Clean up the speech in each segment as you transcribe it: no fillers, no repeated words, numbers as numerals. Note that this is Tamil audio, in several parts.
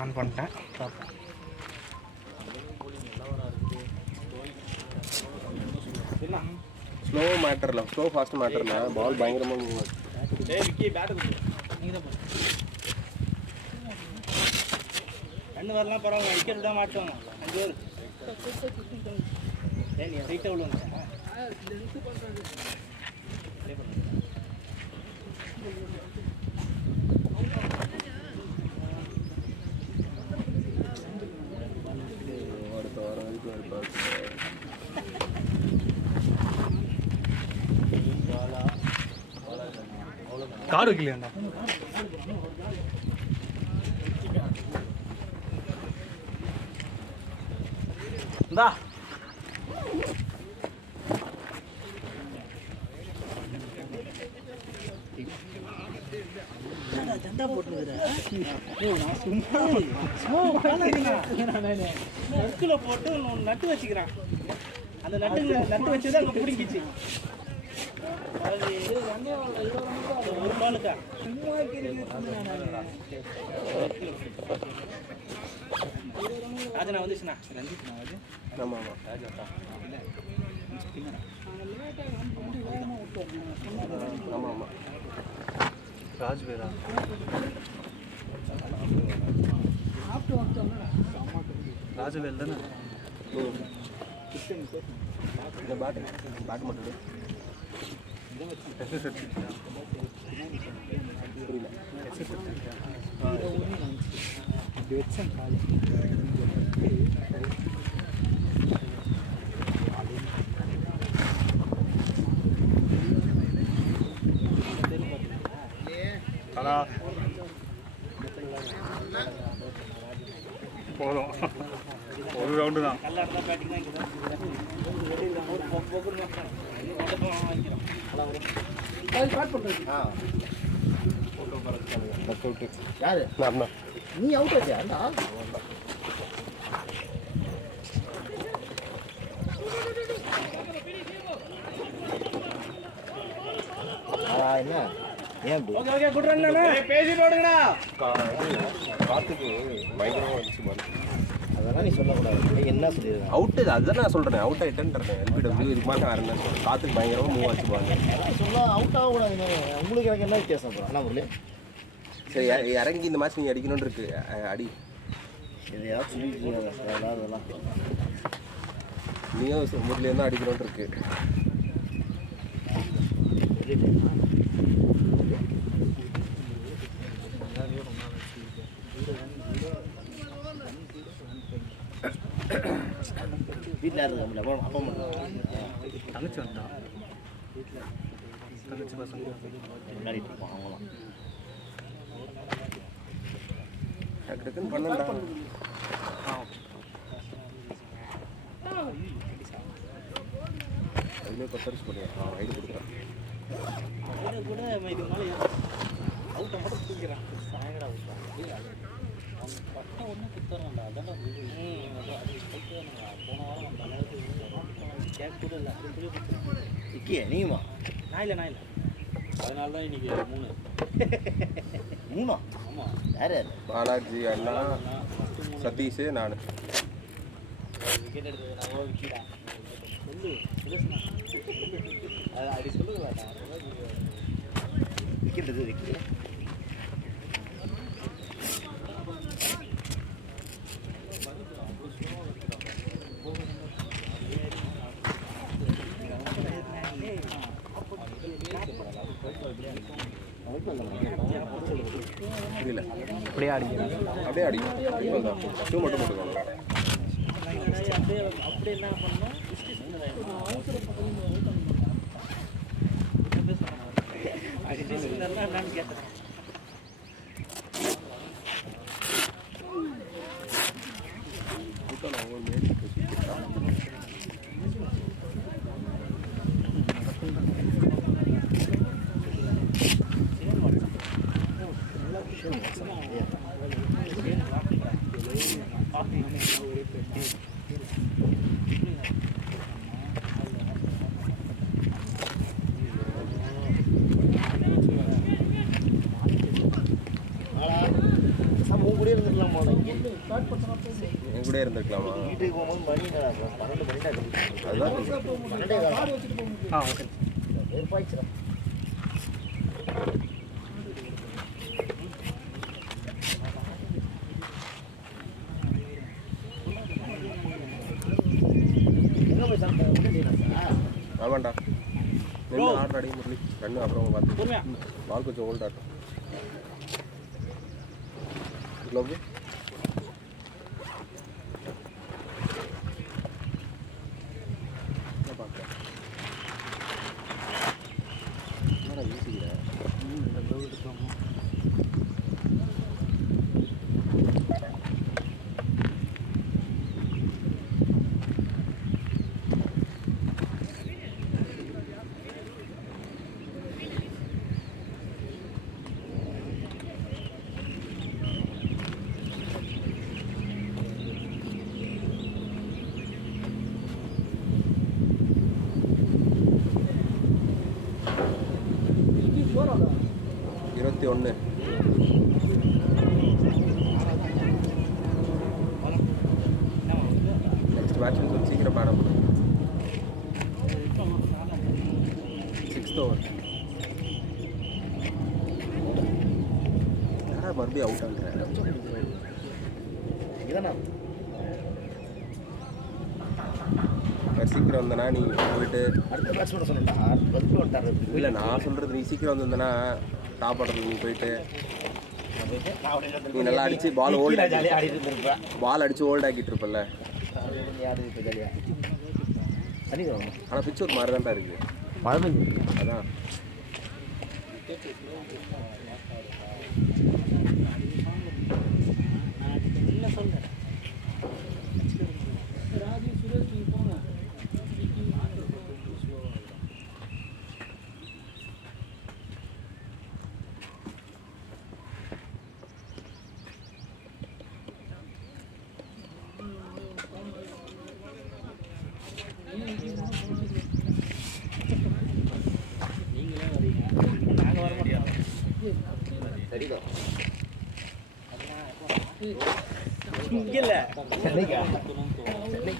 ஆன் பண்ணிட்டேன். பார்ப்போம். ஸ்லோ மேட்டரில் ஸ்லோ ஃபாஸ்ட் மேட்டர்னா பால் பயங்கரமாக மூவ் ஆகும். ரெண்டு வரலாம் பரவாயில்ல, விக்கெட் தான் மாட்டுவாங்க. 5 ஓவர் ஏன் ரைட்டாக விழுவாங்க. அடுத்த வாரம் வரைக்கும் இருப்பாங்க. காடு வைக்கலையாண்டா. இந்தா சண்டா போட்டுருக்குற நடுக்குல போட்டு நட்டு வச்சுக்கிறான். அந்த நட்டு வச்சது அங்கே பிடிங்கிச்சு. ஒரு பாலுக்கா ராஜனா வந்துச்சுண்ணா. ரஞ்சித் அது ஆமாம் ஆமாம் ஆமாம் ஆமாம் ராஜ் வேரா ராஜவேல் தானே. இந்த பேட் மட்டும் புரியல. இப்படி வச்சேன் காலு. போதும், ஒரு ரவுண்டு தான். யாரு நீ அவுட் ஆச்சு. என்ன ஏன் பேசி போடுங்கண்ணா. காத்துக்கு பயங்கரமாக வந்துச்சு பால். அதெல்லாம் நீ சொல்லக்கூடாது. என்ன சொல்லிடுறேன் அவுட்டு அதுதான் நான் சொல்கிறேன். அவுட் ஆகிட்டேன்றேன். எல்பிடபிள்யூ இதுக்கு மாதிரி வேறு என்ன சொல்கிறேன். காற்றுக்கு பயங்கரமாக மூவ் ஆச்சு பால். சொல்ல அவுட் ஆகக்கூடாது. உங்களுக்கு எனக்கு என்ன வித்தியாசம் அப்புறம் என்ன முரளி? சரி இறங்கி இந்த மேட்ச் நீங்கள் அடிக்கணும்னு இருக்கு. அடி எதையாவது சொல்லிட்டு அதெல்லாம் நீயும் முரளியும் தான் அடிக்கணும்னு இருக்கு. வீட்டில் இருக்க அப்பா மட்டும் தங்கச்சி வந்தா தங்கச்சி பசங்க விளையாடிட்டு இருப்போம். அவங்களாம் டக்கு டக்குன்னு பண்ணண்டா. அதுலேயே 10 ரன்ஸ் பண்ணுவேன். ரைடு கொடுக்குறேன். கூட இது மேலே அவுட்டை மட்டும் தூக்கிறான். சாயங்கடா பட்டம் ஒன்றும் குத்துறான்டா. அதான் போன வாரம் அந்த அளவுக்கு கேட்க கூட இல்லை. இக்கியே நீயுமா? நான் இல்லை அதனால தான் இன்னைக்கு 3 ஆமாம். யார் யார்? பாலாஜி அண்ணா, சதீஷ், நான். விக்கெட் எடுத்தது நான் விக்கெட்டா சொல்லு அது அப்படி சொல்லுங்களாட்டா. விக்கெட் எடுத்து விக்கெட் புரியல. அப்படியே அடிக்கிறாங்க. அப்படியே அடிக்கும். ஷூ மட்டும் போட்டுக்கோங்க. அப்படியே என்ன பண்ணணும்? என்னன்னு கேட்டேன். இருந்துக்கலாம் போல என் கூட இருந்திருக்கலாமா? வீட்டுக்கு போகும்போது மணி 12 மணி தான் அதுதான் 12 ஓகே. ஏற்பாய்ச்சிடும். எங்கே போய் சாப்பிட்டா ஆமாண்டா நின்று ஆர்டர் அடிக்க முரளி கண்ணு அப்புறம் பார்த்து பொறுமையா பால் கொஞ்சம் ஓல்டாட்டும் க்ளவ் இருபத்தி ஒன்று நெக்ஸ்ட் பேட்ச் கொஞ்சம் சீக்கிரம் பேட் பண்ணு 6th ஓவர் யாரா மறுபடியும் அவுட் ஆகுறேன் இதானா சீக்கிரம் வந்தனா நீ போயிட்டு அடுத்த பேட்ஸ்மேன் சொன்னா 10 வந்துட்டாரு. இல்லை நான் சொல்கிறது நீ சீக்கிரம் வந்திருந்தனா டாப் ஆடுறது நீ போயிட்டு நீ நல்லா அடிச்சு பால் ஓல்ட் ஜாலியாக ஆடிட்டு இருந்திருப்பேன். பால் அடிச்சு ஓல்ட் ஆக்கிட்டு இருப்பல்ல. யாரு இப்போ ஜாலியாக பண்ணிக்கிறோம். ஆனால் பிச்சு ஒரு மாதிரி தான்டா இருக்குது. மழை பெஞ்சு அதான் என்ன சொல்கிறேன் சரிதான். இங்கே இல்லை சென்னைக்கு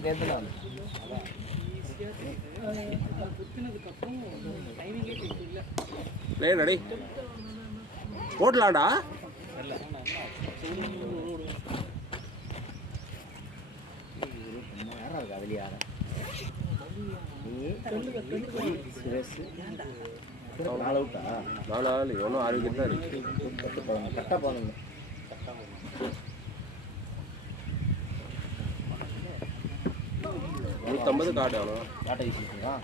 நேற்று தான் லே நடி போடலாம்டா. யாரா இருக்கா வெளியார நீ சுரேஷ் 4 அவுட்டா 4 ஆள் எவனும் ஆரோக்கியம் தான் இருக்கு. கரெக்டாக போகணுங்க. 150 கார்டு அவ்வளோ டாட்டா ஈஸிங்களா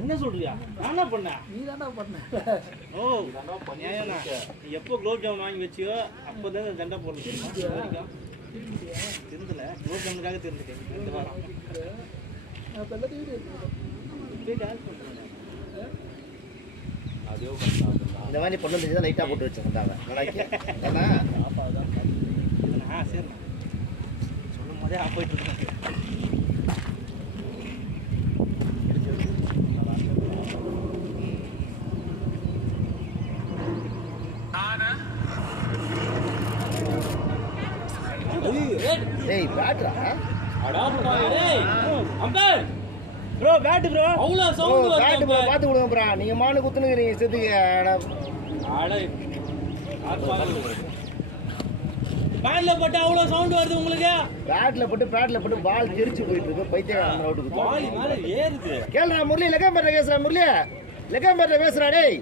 என்ன சொல்றியா? நானா பண்ணேன். நீ தானே பண்ண. ஓ நியாயம்ண்ணா. எப்போ குலோப் ஜாமுன் வாங்கி வச்சியோ அப்போதான் தண்டை போடணும். திருந்தல குலோப் ஜாமுனுக்காக திருந்துட்டேன் 2 வாரம். நான் இப்போ எல்லாத்தையும் வீடியோ எடுத்துக்கிறேன். இந்த மாதிரி பொண்ணு தான் லைட்டாக போட்டு வச்சுருந்தாங்க. ஏன்னா சரிண்ணா சொல்லும் போதே ஆஃப் போயிட்டு இருக்கேன். டேய் பேட்ரா ப்ரோ பேட் ப்ரோ அவ்வளோ ஓ சவுண்ட் பேட் ப்ரோ பார்த்து விடுங்க ப்ரோ. நீங்கள் மானு குத்துனுங்கிறீங்க செத்துக்க. பேட்ல போட்டு அவ்வளோ சவுண்ட் வருது உங்களுக்கு. பேட்டில் போட்டு பால் தெரிச்சு போயிட்டு இருக்கு. பைத்தியம் அவுட்டு பாலி மேலே ஏறுது. கேளுடா முரளி. லெக்காம்பேட்டை பேசுறா முரளி. லெக்காம்பேட்டை பேசுறா டேய்.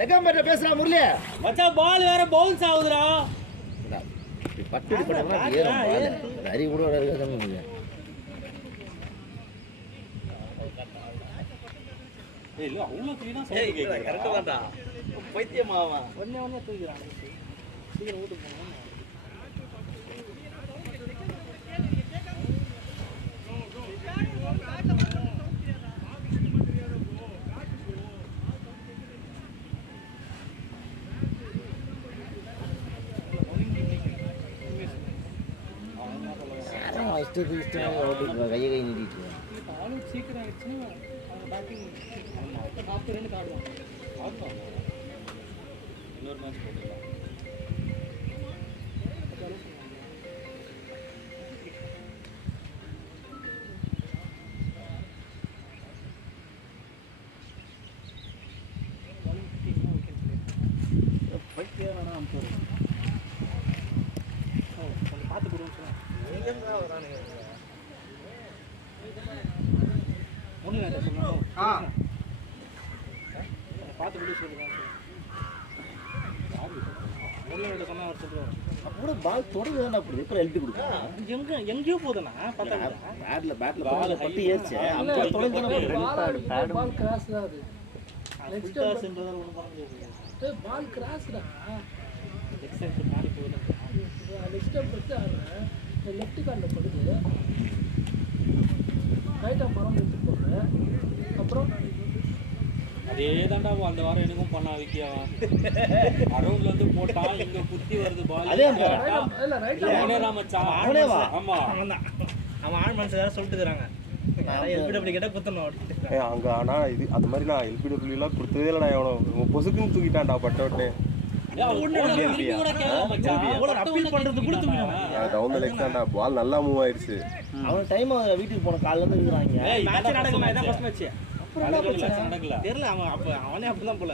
லெக்காம்பேட்டை பேசுறா முரளி. மச்சா பால் வேற பவுன்ஸ் ஆகுதுடா. பட்டு பண்ணா ஏறும் பால். நரி கூட இருக்காதுன்னு ஏய் இல்ல அவ்வளோ க்ளீனா சவுண்ட் கேக்குது. கரெக்டா தான்டா பைத்தியமாவா ஒண்ணே தூக்குறான். சீக்கிரம் வீட்டுக்கு போகணும். கையை கை நீட்டிட்டு ஆளும் சீக்கிரம் ஆயிடுச்சுன்னா அவங்க பேட்டிங் 40 ரன் ஆடுவாங்க. ஆடுவாங்க. இன்னொரு மேட்ச் போட்டுக்கலாம். பார்த்து கொடுன்னு சொன்னேன். ஒன்று வேண்டாம் சொல்லணும். பார்த்து விட சொல்லுங்க. ஒன்று வேண்டாம் சொன்னால் அவர் சொல்லுவார். அப்போ கூட பால் தொடர்ந்து தானே அப்படி இப்போ எழுப்பி கொடுக்கும். எங்கேயோ போகுதுண்ணா பார்த்தா பேட்டில் பால் பட்டு ஏறிச்சு அப்போ தொடர்ந்து தானே பால் கிராஸ் தான் அது. ஃபுல் டாஸ்ன்றதால ஒன்றும் பண்ண முடியாது. பால் கிராஸ்டா எக்ஸ்டென்ஷன் மாதிரி போகுது. நெக்ஸ்ட் டைம் ஃபஸ்ட்டு ஆடுறேன். லெஃப்ட் காலில் படுது, ரைட்டாக மரம் எடுத்துட்டு போடுறேன். அப்புறம் அதே தாண்டா அந்த வாரம் எனக்கும் பண்ணா விக்கியா. அரௌண்ட்ல வந்து போட்டா இங்க குத்தி வருது பால். அதே இல்லை ரைட்டாக அவனே ராமச்சா. அவனேவா? ஆமா அவன் தான் அவன் ஆள் மனசு வேற சொல்லிட்டு இருக்கிறாங்க. எப்படி கேட்டால் குத்தணும் அப்படின்னு. அங்கே ஆனால் இது அந்த மாதிரி நான் எல்பிடபிள்யூலாம் கொடுத்ததே இல்லைடா. எவனோ பொசுக்குன்னு தூக்கிட்டான்டா பட்டோட்டே. அப்பீல் பண்றது கூட டவுன் த லெக் தான்டா. பால் நல்லா மூவ் ஆயிடுச்சு. அவன் டைம் வீட்டுக்கு போன காலைல இருந்து இருக்கிறாங்க. மேட்ச் நடக்குமா? இதான் ஃபர்ஸ்ட் மேட்ச். நடக்கல. தெரியல அவன் அவனே அப்படிதான் போல.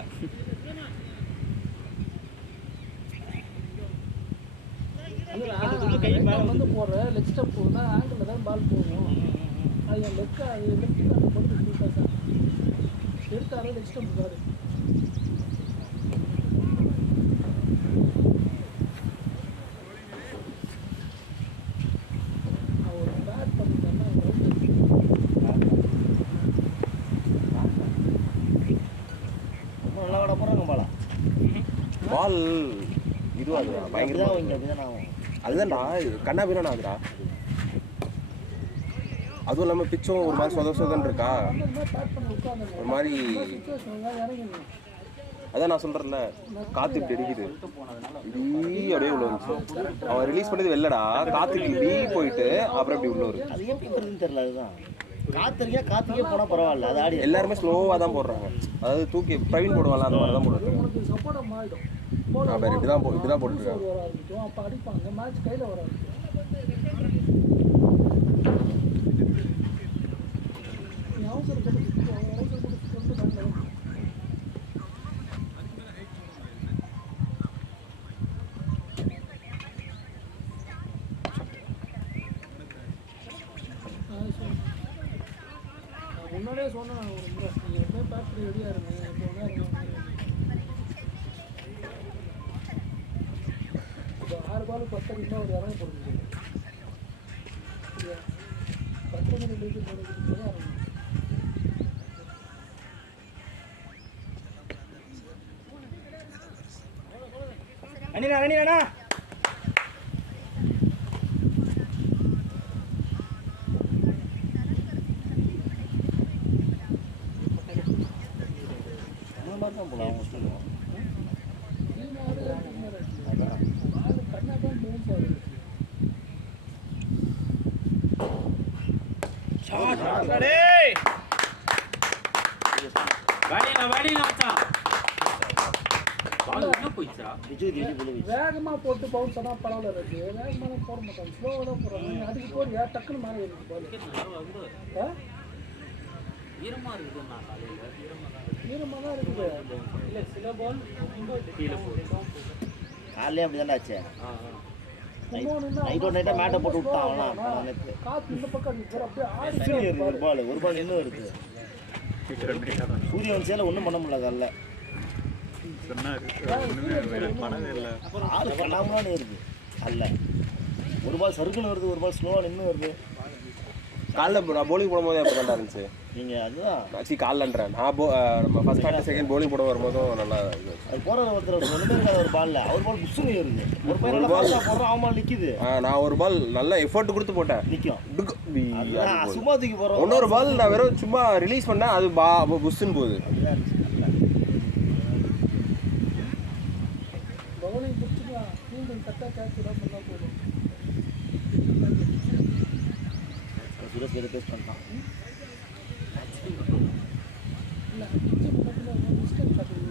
வந்து போடுற லெக் ஸ்டெப் போகுதுன்னா ஆங்கிளில் தான் பால் போகும். அது என் லெஃப்ட் காலில் போட்டு சூட்டாக சார் எடுத்தாரு. லெக் ஸ்டெப் பாரு. அவர் பேட் பண்ணிட்டாருன்னா நல்லா விட போகிறாங்க பாலா. பால் இதுவாகுதா பயங்கரமா? அப்படிதான் இங்கே அப்படிதான் ஆகும். அதுதான்டா கண்ணா பீனா ஆகுதுடா. அதுவும் இல்லாமல் பிச்சும் ஒரு மாதிரி சொதன்னு இருக்கா. பேட் பண்ணி உட்காந்து ஒரு மாதிரி சுச்சுவேஷன் இறங்கிடணும். அதான் நான் சொல்கிறேன்ல, காற்று இப்படி அடிக்குது. இப்படி அப்படியே உள்ள வந்துச்சு. அவன் ரிலீஸ் பண்ணது வெளிலடா. காற்றுக்கு இப்படி போயிட்டு அப்புறம் இப்படி உள்ள வருது. அது எப்படி வருதுன்னு தெரியல. அதுதான் காற்றுக்கே போனால் பரவாயில்ல. அது ஆடி எல்லாருமே ஸ்லோவாக தான் போடுறாங்க. அதாவது தூக்கி பிரவீன் போடுவாங்க அந்த மாதிரி தான் போடுறாங்க. உனக்கு சப்போர்ட்டாக மாறிடும். வேறு இப்படி தான் போட்டுருக்காங்க. வர ஆரம்பிக்கும். அப்போ அடிப்பாங்க. மேட்ச் கையில் வர ஆரம்பிக்கும். நீ அவசரப்பட்டு முன்னாடியே சொன்னேன் நான் ஒரு முறை, நீங்கள் எப்போயும் பேப்பர் ரெடியாக இருங்க. இப்போ 6 பால் 10 இன்னும் ஒரு இறங்க போடுறது. 10 மணி லீக்கு போடுறது தான் இறங்கும். அண்ணா தான் போகலாம். அவங்க சொல்லுவோம் பால் கண்ணா தான் பவுன்ஸ் ஆகுது. வேகமாக போட்டு பவுன்ஸ் ஆனால் பரவாயில்ல இருக்கு. வேகமாக போட மாட்டாங்க, ஸ்லோவாக தான் போடுறாங்க. அதுக்கு போறியா டக்குன்னு மேலே இருக்கு பால். ஈரமாக தான் இருக்குது. இல்லை சில பால் காலையிலே அப்படி தான்டா ஆச்சு. நைட்டாக மேட்டை போட்டு விட்டான் அவனா. காற்று இந்த பக்கம் அடிக்கு போகிற அப்படியே ஆடி சூரியன் இருக்குது. ஒரு பால் இன்னும் இருக்குது. சூரியன் வச்சியால ஒன்றும் பண்ண முடியல. காலைல ஆள் பண்ணாமலான்னு வருது. அல்ல ஒரு பால் சறுக்குன்னு வருது, ஒரு பால் ஸ்லோவாக நின்று வருது. காலைல நான் போலிங் போடும்போதே அப்போ தான் இருந்துச்சு. நீங்கள் அதுதான் ஆக்சுவலி காலைலன்றேன் நான் ஃபர்ஸ்ட் ஆஃப் செகண்ட் போலிங் போட வரும்போதும் நல்லா அது போகிற ஒருத்தர் ஒன்றுமே இருக்காது. ஒரு பாலில் அவர் பால் புஷ்ஷுன்னு ஏறுது. ஒரு பால் போடுறோம், அவன் பால் நிற்கிது. நான் ஒரு பால் நல்லா எஃபர்ட் கொடுத்து போட்டேன். நிற்கும். சும்மா தூக்கி போகிறோம். இன்னொரு பால் நான் வெறும் சும்மா ரிலீஸ் பண்ணேன், அது புஷ்ஷுன்னு போகுது. பவுலிங் பிடிச்சிக்கலாம். ஃபீல்டிங் கரெக்டாக கேட்ச் தான் பண்ணால் போதும். சுரேஷ் வேறு பேஸ் பண்ணிட்டான். இல்லை கிச்சன் பக்கத்தில் மிஸ்டேக் காட்டுது.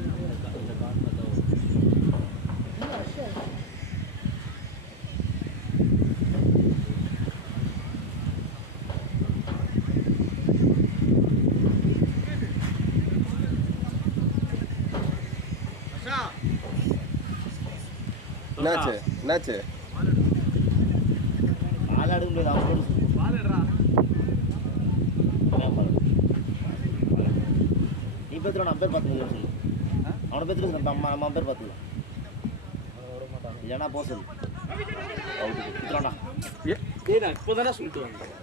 என்னாச்சு பால் எடுக்க முடியாது அவன் நீ பேத்துற நான் பேர் பார்த்துக்கலாம் சொல்லு. அவனை பேத்துட்டு அம்மா பேர் பார்த்துக்கலாம் இல்லைன்னா போக சொல்லு. அவனுக்கு நான் இப்போதானே சொல்லிட்டு வந்தேன்.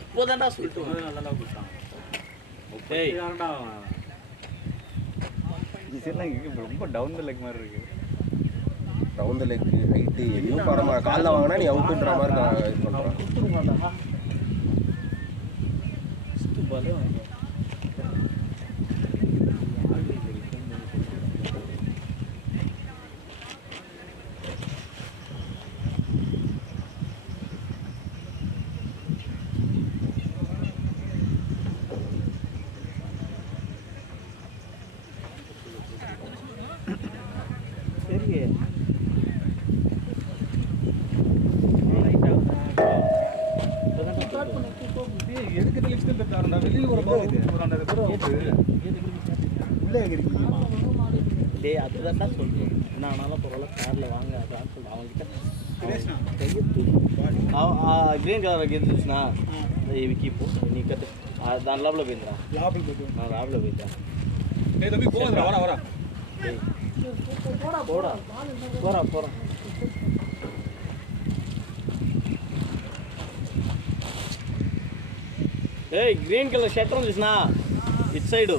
இப்போதான்டா சொல்லிட்டு வந்தேன். நல்லா கொடுத்தான். ஓகே ரொம்ப டவுன் த லெக் மாதிரி இருக்கு. ரவுண்ட் லெக் ஹைட்டு எதுவும் பரமா காலில் வாங்கினா நீ அவுட்டுன்ற மாதிரி நான் இது பண்ணுறேன். கொடுத்துட மாட்டாங்க. எதுக்கு லிப்ஸ் தரண்டா வெளியில் ஒரு பாவம் இது ஒரு அந்த உள்ளே இருக்கீங்க. டேய் அதுதான்டா சொல்றேன். என்ன ஆனாலும் பரவாயில்ல காரில் வாங்க அதான் சொல்றேன். அவங்ககிட்ட గ్రీన్ కలర్ గీత చూసినా ఇవి కీపు నీ కట్ దాని లోపల పోయిందిరా. లోపల పోయిందా తம்பి పోరా వరా వరా పోరా పోరా పోరా. ఏయ్ గ్రీన్ కలర్ షర్ట్ చూసినా ఇట్ సైడు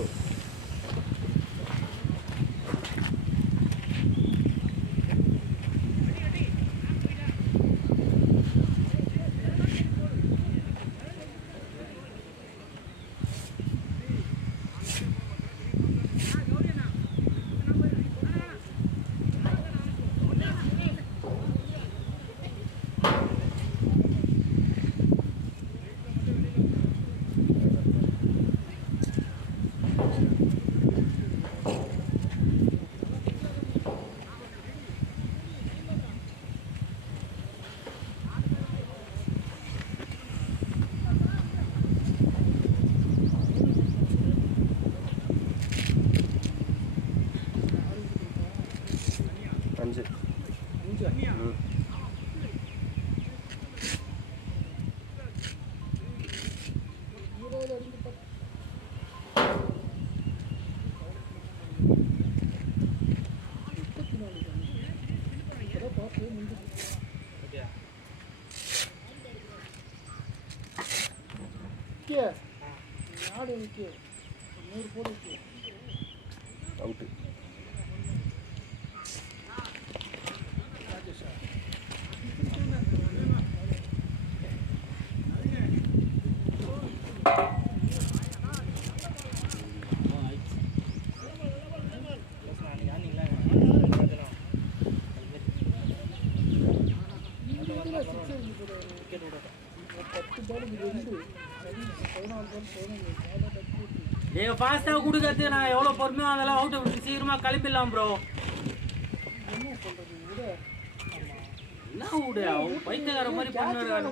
ஆடு விற்க 100 போட்டு அவுட்டு. நீங்கள் ஃபாஸ்ட்டாக கொடுக்கறது நான் எவ்வளோ பொறுமையாக அதெல்லாம் அவுட் விட்டு சீக்கிரமாக கிளப்பிடலாம் ப்ரோ. என்ன விடு அவங்க பைத்தியக்கார மாதிரி பண்ணுறாங்க.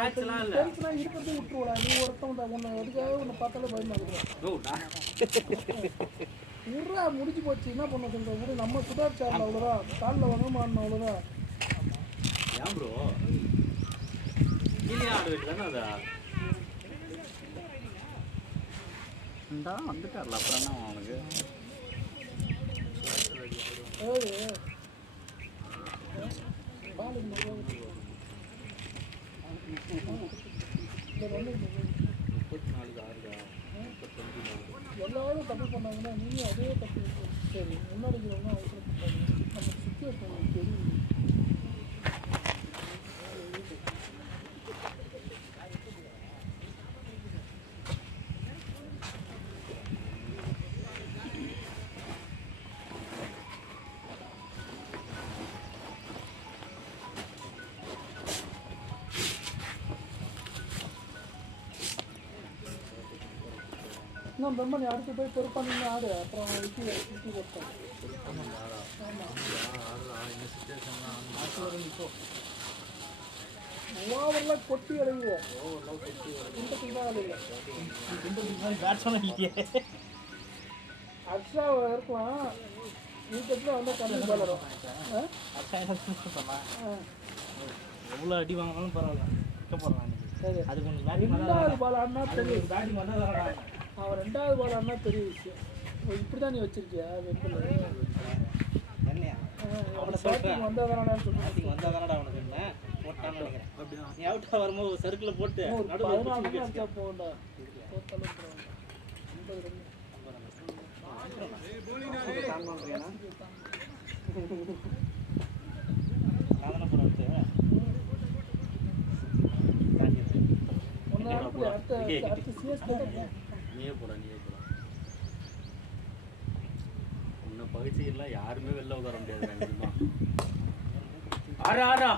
ஆச்சுலாம் இல்லை இருக்கிறது விட்டுருவா. நீ ஒருத்தவங்க உன்னை எதுக்காக உன்னை பார்த்தாலே பயமா விட்றா. முடிஞ்சு போச்சு. என்ன பண்ண சொல்கிறேன் விடு. நம்ம சுதாரிச்சாரில் அவ்வளோதான். காலில் வாங்க மாடணும் அவ்வளோதான். ஏன் ப்ரோ கீழே ஆடு வைக்க தானே அதா வந்துட்டார்ல அப்புறம் என்ன அவனுக்கு எல்லாரும் தப்பு பண்ணாங்கன்னா நீயும் அதே தப்பு. சரி முன்னாடி அவசரப்பட்டாங்க. நம்ம சுச்சுவேஷன் தெரியும். இன்னும் பிரம்மன் அடுத்து போய் பொறுப்பா நின்று ஆடு அப்புறம் விக்கி கொடுத்தோம் ஓவரெல்லாம் கொட்டி அடையுது அர்ஷா இருக்கலாம் வீட்டுல வந்து கம்மி வளரும் எவ்வளோ அடி வாங்கினாலும் பரவாயில்ல கஷ்டப்படுறான் சரி அது கொஞ்சம் ரெண்டாவது பால் ஆடினா பெரிய அவன் ரெண்டாவது பால் ஆடினா பெரிய விஷயம் இப்படி தான் நீ வச்சிருக்கியா வெப்பில் அவனை பேட்டிங் வந்தால் தானே சொல்லுவாங்க வந்தால் தானடா அவனுக்கு என்ன போட்டான்னு நினைக்கிறேன் நீ அவுட்டாக வரும்போது ஒரு சர்க்கிளில் போட்டு 14 அடிச்சா போகண்டா தோத்தாலும் 50 அடுத்த சிஎஸ்கே நீயே போடா உன்னை பகிர்ச்சியெல்லாம் யாருமே வெளில உட்கார முடியாது ஆறா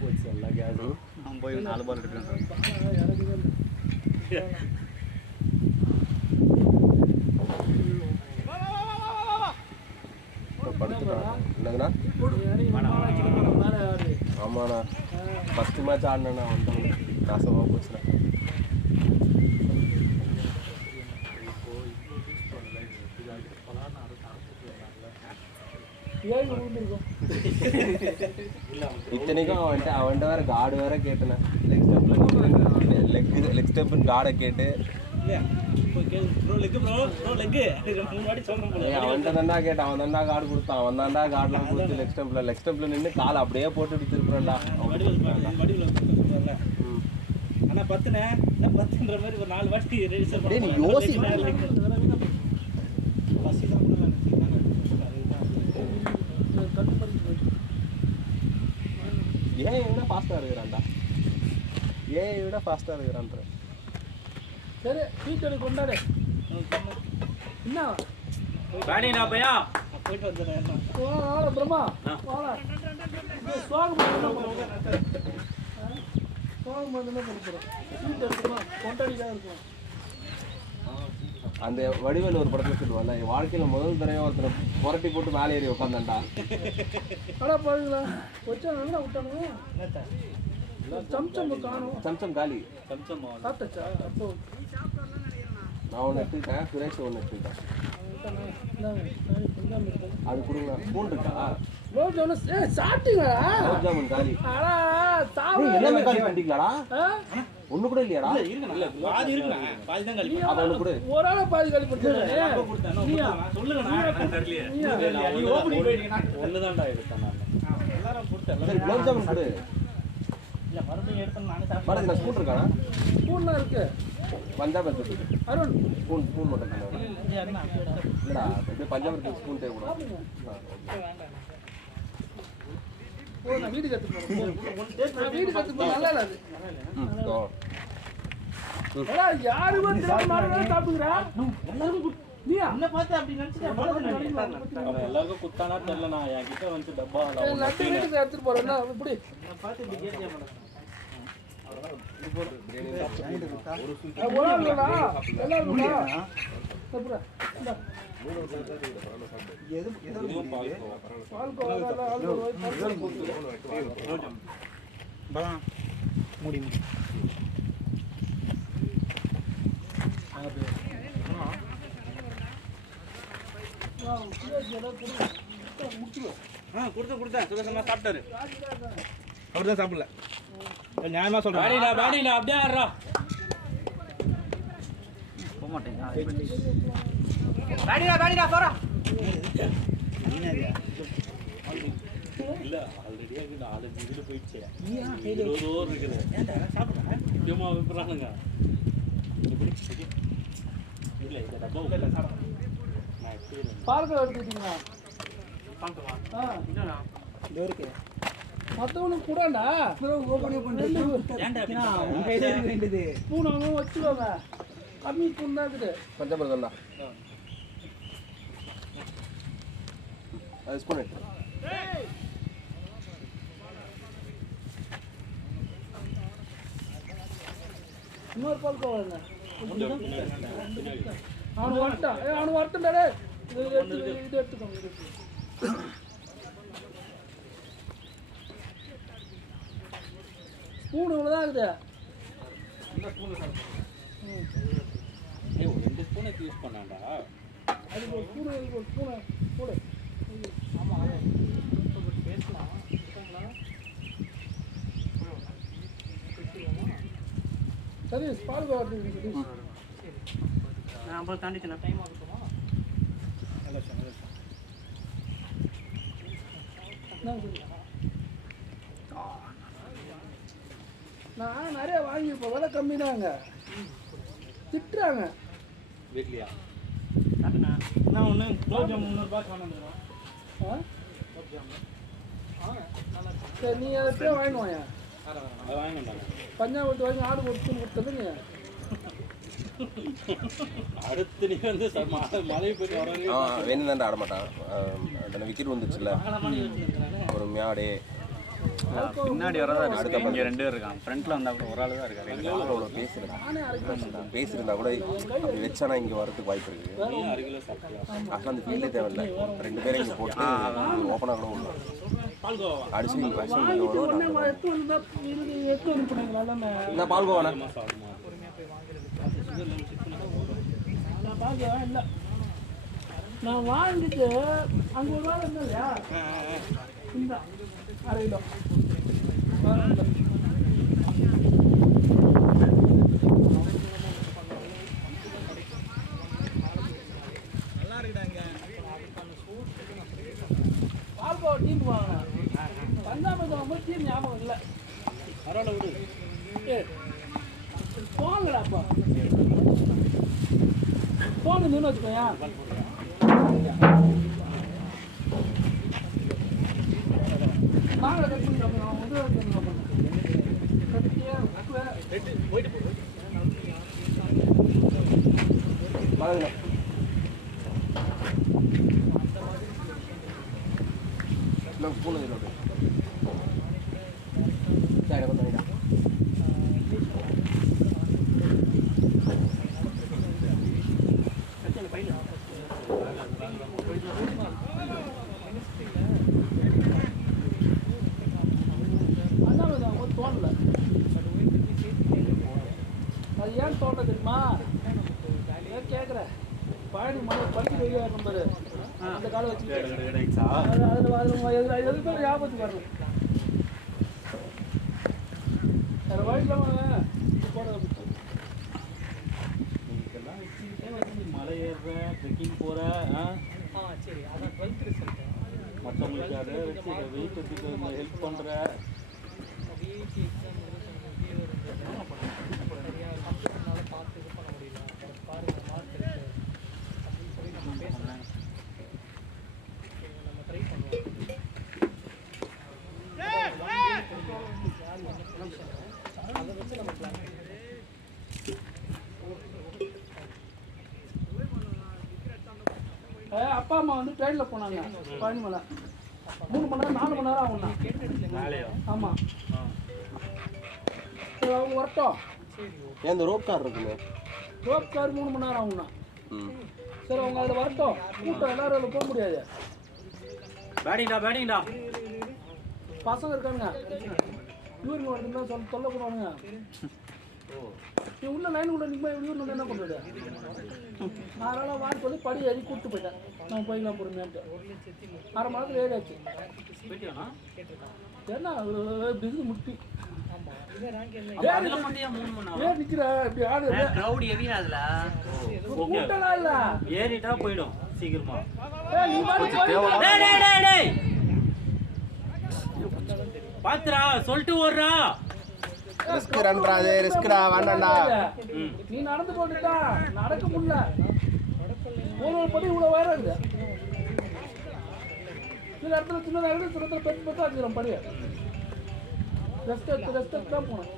போச்சு எல்லா கேஸும் நான் போய் 4 பால் எடுக்கிறேன் என்னங்கண்ணா ஆமாண்ணா ஃபஸ்ட்டு மேட்ச் ஆடினேண்ணா வந்தோம் நாசமாக போச்சுண்ணா இத்தனைக்கும் அவன்கிட்ட வேற கார்டு வேற கேட்டேண்ணா லெக் ஸ்டெப்புன்னு கார்டை கேட்டு அவன்கிட்ட தாண்டா கேட்டேன் அவன் தாண்டா கார்டு கொடுத்தான் அவன் தாண்டா கார்டுலாம் கொடுத்து லெக் ஸ்டெப்ல நின்று காலை அப்படியே போட்டு திருப்புறேன்டா ஆனா பத்துனே பத்துன்ற மாதிரி ஒரு 4 வாட்டி ரெஜிஸ்டர் நீ யோசி ஏன் விட ஃபாஸ்ட்டாக இருக்கிறான்டா ஏன் விட ஃபாஸ்ட்டாக இருக்கிறான்ற சரி வீட்டு கொண்டாடு என்ன ராணிடா பையா போயிட்டு வந்துடுறேன் பிரம்மா சோகம் என்ன பண்ணுறோம் வீட்டு இருக்குமா கொண்டாடிதான் இருக்கும் அந்த வடிவேல் ஒரு படத்துல சொல்லுவாங்கல்ல என் வாழ்க்கையில் முதல் தடவை ஒருத்தரை புரட்டி போட்டு மேலே ஏறி உட்காந்தான்டா ஆனால் பாருங்களா வச்சா நல்லா விட்டானுங்க சம்சம் காணும் சம்சம் காலி சாப்பிட்டாச்சா அப்போ நான் ஒன்று எடுத்துக்கிட்டேன் சுரேஷ் ஒன்று எடுத்துக்கிட்டேன் அது கொடுங்க ஸ்பூன் இருக்கா சாப்பிட்டீங்களா ஜாமுன் காலி சாப்பிட எல்லாமே காலி பண்ணிட்டீங்களாடா ஒண்ணு கூட இல்லையாடா பாதி இருக்குண்ணா பாதி தான் கழிவு அதை ஒன்று கூட ஒரு ஆளை பாதி காலி பண்ணிட்டேன் ஒண்ணுதான்டா எடுத்தேன் நான் எல்லாரும் கொடுத்தேன் சரி குலோப் ஜாமுன் கொடு இல்லை மறுபடியும் எடுத்தேன் நானே பாருங்க நான் ஸ்பூன் இருக்கானா ஸ்பூன்லாம் இருக்கு பஞ்சாப் எடுத்து அருண் ஸ்பூன் மட்டும் இல்லைடா அப்படியே பஞ்சாப் எடுத்து ஸ்பூன் தேவைப்படும் நான் வீட்டுக்கு எடுத்து போறேன் வீட்டுக்கு எடுத்து போறேன் நல்லா இல்லாது யாருமே சாப்பிடுறா நீ என்ன பார்த்து அப்படி நினைச்சிட்டேன் எல்லாருக்கும் குத்தானா தெரியல நான் என்கிட்ட வந்து டப்பா வீட்டுக்கு எடுத்துட்டு போறேன் இப்படி பார்த்து இப்படி கேட்டியா மேடம் மூடி கொடுத்தேன் சுதர்சனா சாப்பிட்டாரு அவர் தான் சாப்பிடல நியாயமா சொல்றேன் பாடிடா அப்படியே ஆடுறா போக மாட்டேங்க போறா இல்ல ஆல்ரெடியா 4-5 இதுல போயிடுச்சு 20 ஓவர் இருக்குது முக்கியமா விப்புறானுங்க இல்ல இந்த டப்பா உள்ள சாப்பிட நான் எடுத்துக்கிறேன் பார்க்க எடுத்துட்டீங்களா மற்றவனுக்கு கூடண்டா ஸ்பூன் அவங்க வச்சுக்கோங்க கம்மி ஸ்பூன் தான் இருக்குது பஞ்சாப் எடுத்தா அது ஸ்பூன் எடுத்து இன்னொரு பால் கோவாங்க அவனு வரட்டான் அவனு வரட்டும்டா இது எடுத்துக்கோங்க ஸ்பூன் இவ்வளோதான் இருக்குது ஒரு 2 ஸ்பூன் யூஸ் பண்ணாண்டா அது ஒரு ஸ்பூனை போடு பேசலாம் சரி பால் கோவா நான் அப்புறம் தாண்டிட்டேன் டைம் ஆகுமா நான் நிறைய வாங்கியிருப்பேன் விலை கம்மி தாங்க திட்டுறாங்க வீட்லையா நான் ஒன்று குலோப் ஜாமுன் 300 ரூபாய்க்கு வாங்கிட்டு சரி நீ அதை எப்படியோ வாங்கிட்டு வாங்க அதை வாங்கிட்டாங்க பஞ்சாபத்து வாங்கி ஆடு கொடுத்துன்னு கொடுத்ததுங்க அடுத்து நீ வந்து மழை போயிட்டு வரவே வேணும் தான் ஆட மாட்டான் விக்கெட் வந்துச்சுல்ல ஒரு மியாடே பின்னாடி வரதா இருக்கு இங்கே 2 பேர் இருக்கான் ஃப்ரண்ட்ல வந்தா கூட ஒரு ஆள் தான் இருக்காரு அவ்வளோ பேசியிருந்தா கூட அப்படி வச்சானா இங்கே வரதுக்கு வாய்ப்பு இருக்கு அருகில சாப்பிட்டியா அசல் அந்த ஃபீல்டே தேவையில்லை 2 பேரை இங்கே போட்டு ஓப்பனாக கூட உள்ள அடிச்சு நீங்கள் எடுத்து வந்து போனீங்களா என்ன பால் கோவாண்ணா இல்லை நான் வாங்கிட்டு அங்கே ஒரு வாரம் இருந்தா இல்லையா இந்த 1/2 கிலோ பால்கோவா டீம் வாங்கினேன் பஞ்சாபத்து போய் டீம் ஞாபகம் இல்லை பரவாயில்ல விடு போங்கடாப்பா போன நின்று வச்சுக்கோயா நாங்கள் கட் பண்ணிக்கிறோம் ஸ்பூன் தோணல அது ஏன் தோட்ட தெரியுமா கேட்குறேன் பழனி மலை பறிக்க வெளியே நம்பரு அந்த காலம் வச்சு எதுக்கு ஞாபகத்துக்கு வரல வேறு வழி இல்லாமல் போட மலை ஏறுற ட்ரெக்கிங் போகிற சரி அதான் 12th ரிசல்ட் மற்றவங்களுக்கு அதை வச்சு வெயிட் எடுத்துட்டு ஹெல்ப் பண்ணுற விஐடி எக்ஸாம் சரியாக கம்ப்யூட்டர்னால பார்த்து இது பண்ண முடியல பாருங்கள் மார்க் இருக்கு அப்படின்னு சொல்லி நம்ம பேசலாம் நம்ம ட்ரை பண்ணுவோம் அதை வச்சு நம்ம பிளான் அப்பா அம்மா வந்து ட்ரெயினில் போனாங்க பழனி மலை 3 மணி நேரம் 4 மணி நேரம் ஆகும்ண்ணா ஆமாம் சரி அவங்க வரட்டும் ஏன் இந்த ரோப் கார் இருக்குங்க ரோப் கார் 3 மணி நேரம் ஆகும்ண்ணா சரி அவங்க அதில் வரட்டும் கூட்டம் எல்லாரும் அதில் போக முடியாது பேட்டிங்டா பசங்க இருக்கானுங்க இவருங்க வரதுன்னா தொல்லை பண்ணுவானுங்க நீ உள்ள லைன் உள்ள நிற்கும் இவரு என்ன பண்ணுறது அதனால் வாங்கி சொல்லி படி ஏறி கூப்பிட்டு போயிட்டேன் நான் போய்க்கலாம் பொறுமையான்ட்டு 1/2 மணி நேரத்தில் ஏறியாச்சு ஏன்னா பிஸி முட்டி ஏன் நிற்கிற இப்படி ஆடு கூட்டலாம் இல்லை ஏறிட்டா போயிடும் சீக்கிரமா நீ பாத்துரா சொல்லிட்டு ஓடுறா ரிஸ்க் ரன்றாதே ரிஸ்க்டா வேண்டாம்டா நீ நடந்து போட்டுட்டா நடக்க முடியல ஒரு படி இவ்வளோ வேற இருக்குது சில இடத்துல சின்னதாக இருக்குது சில இடத்துல பெருசு பெருசாக வச்சுக்கிறோம் படி ரெஸ்ட் எடுத்து தான் போகணும்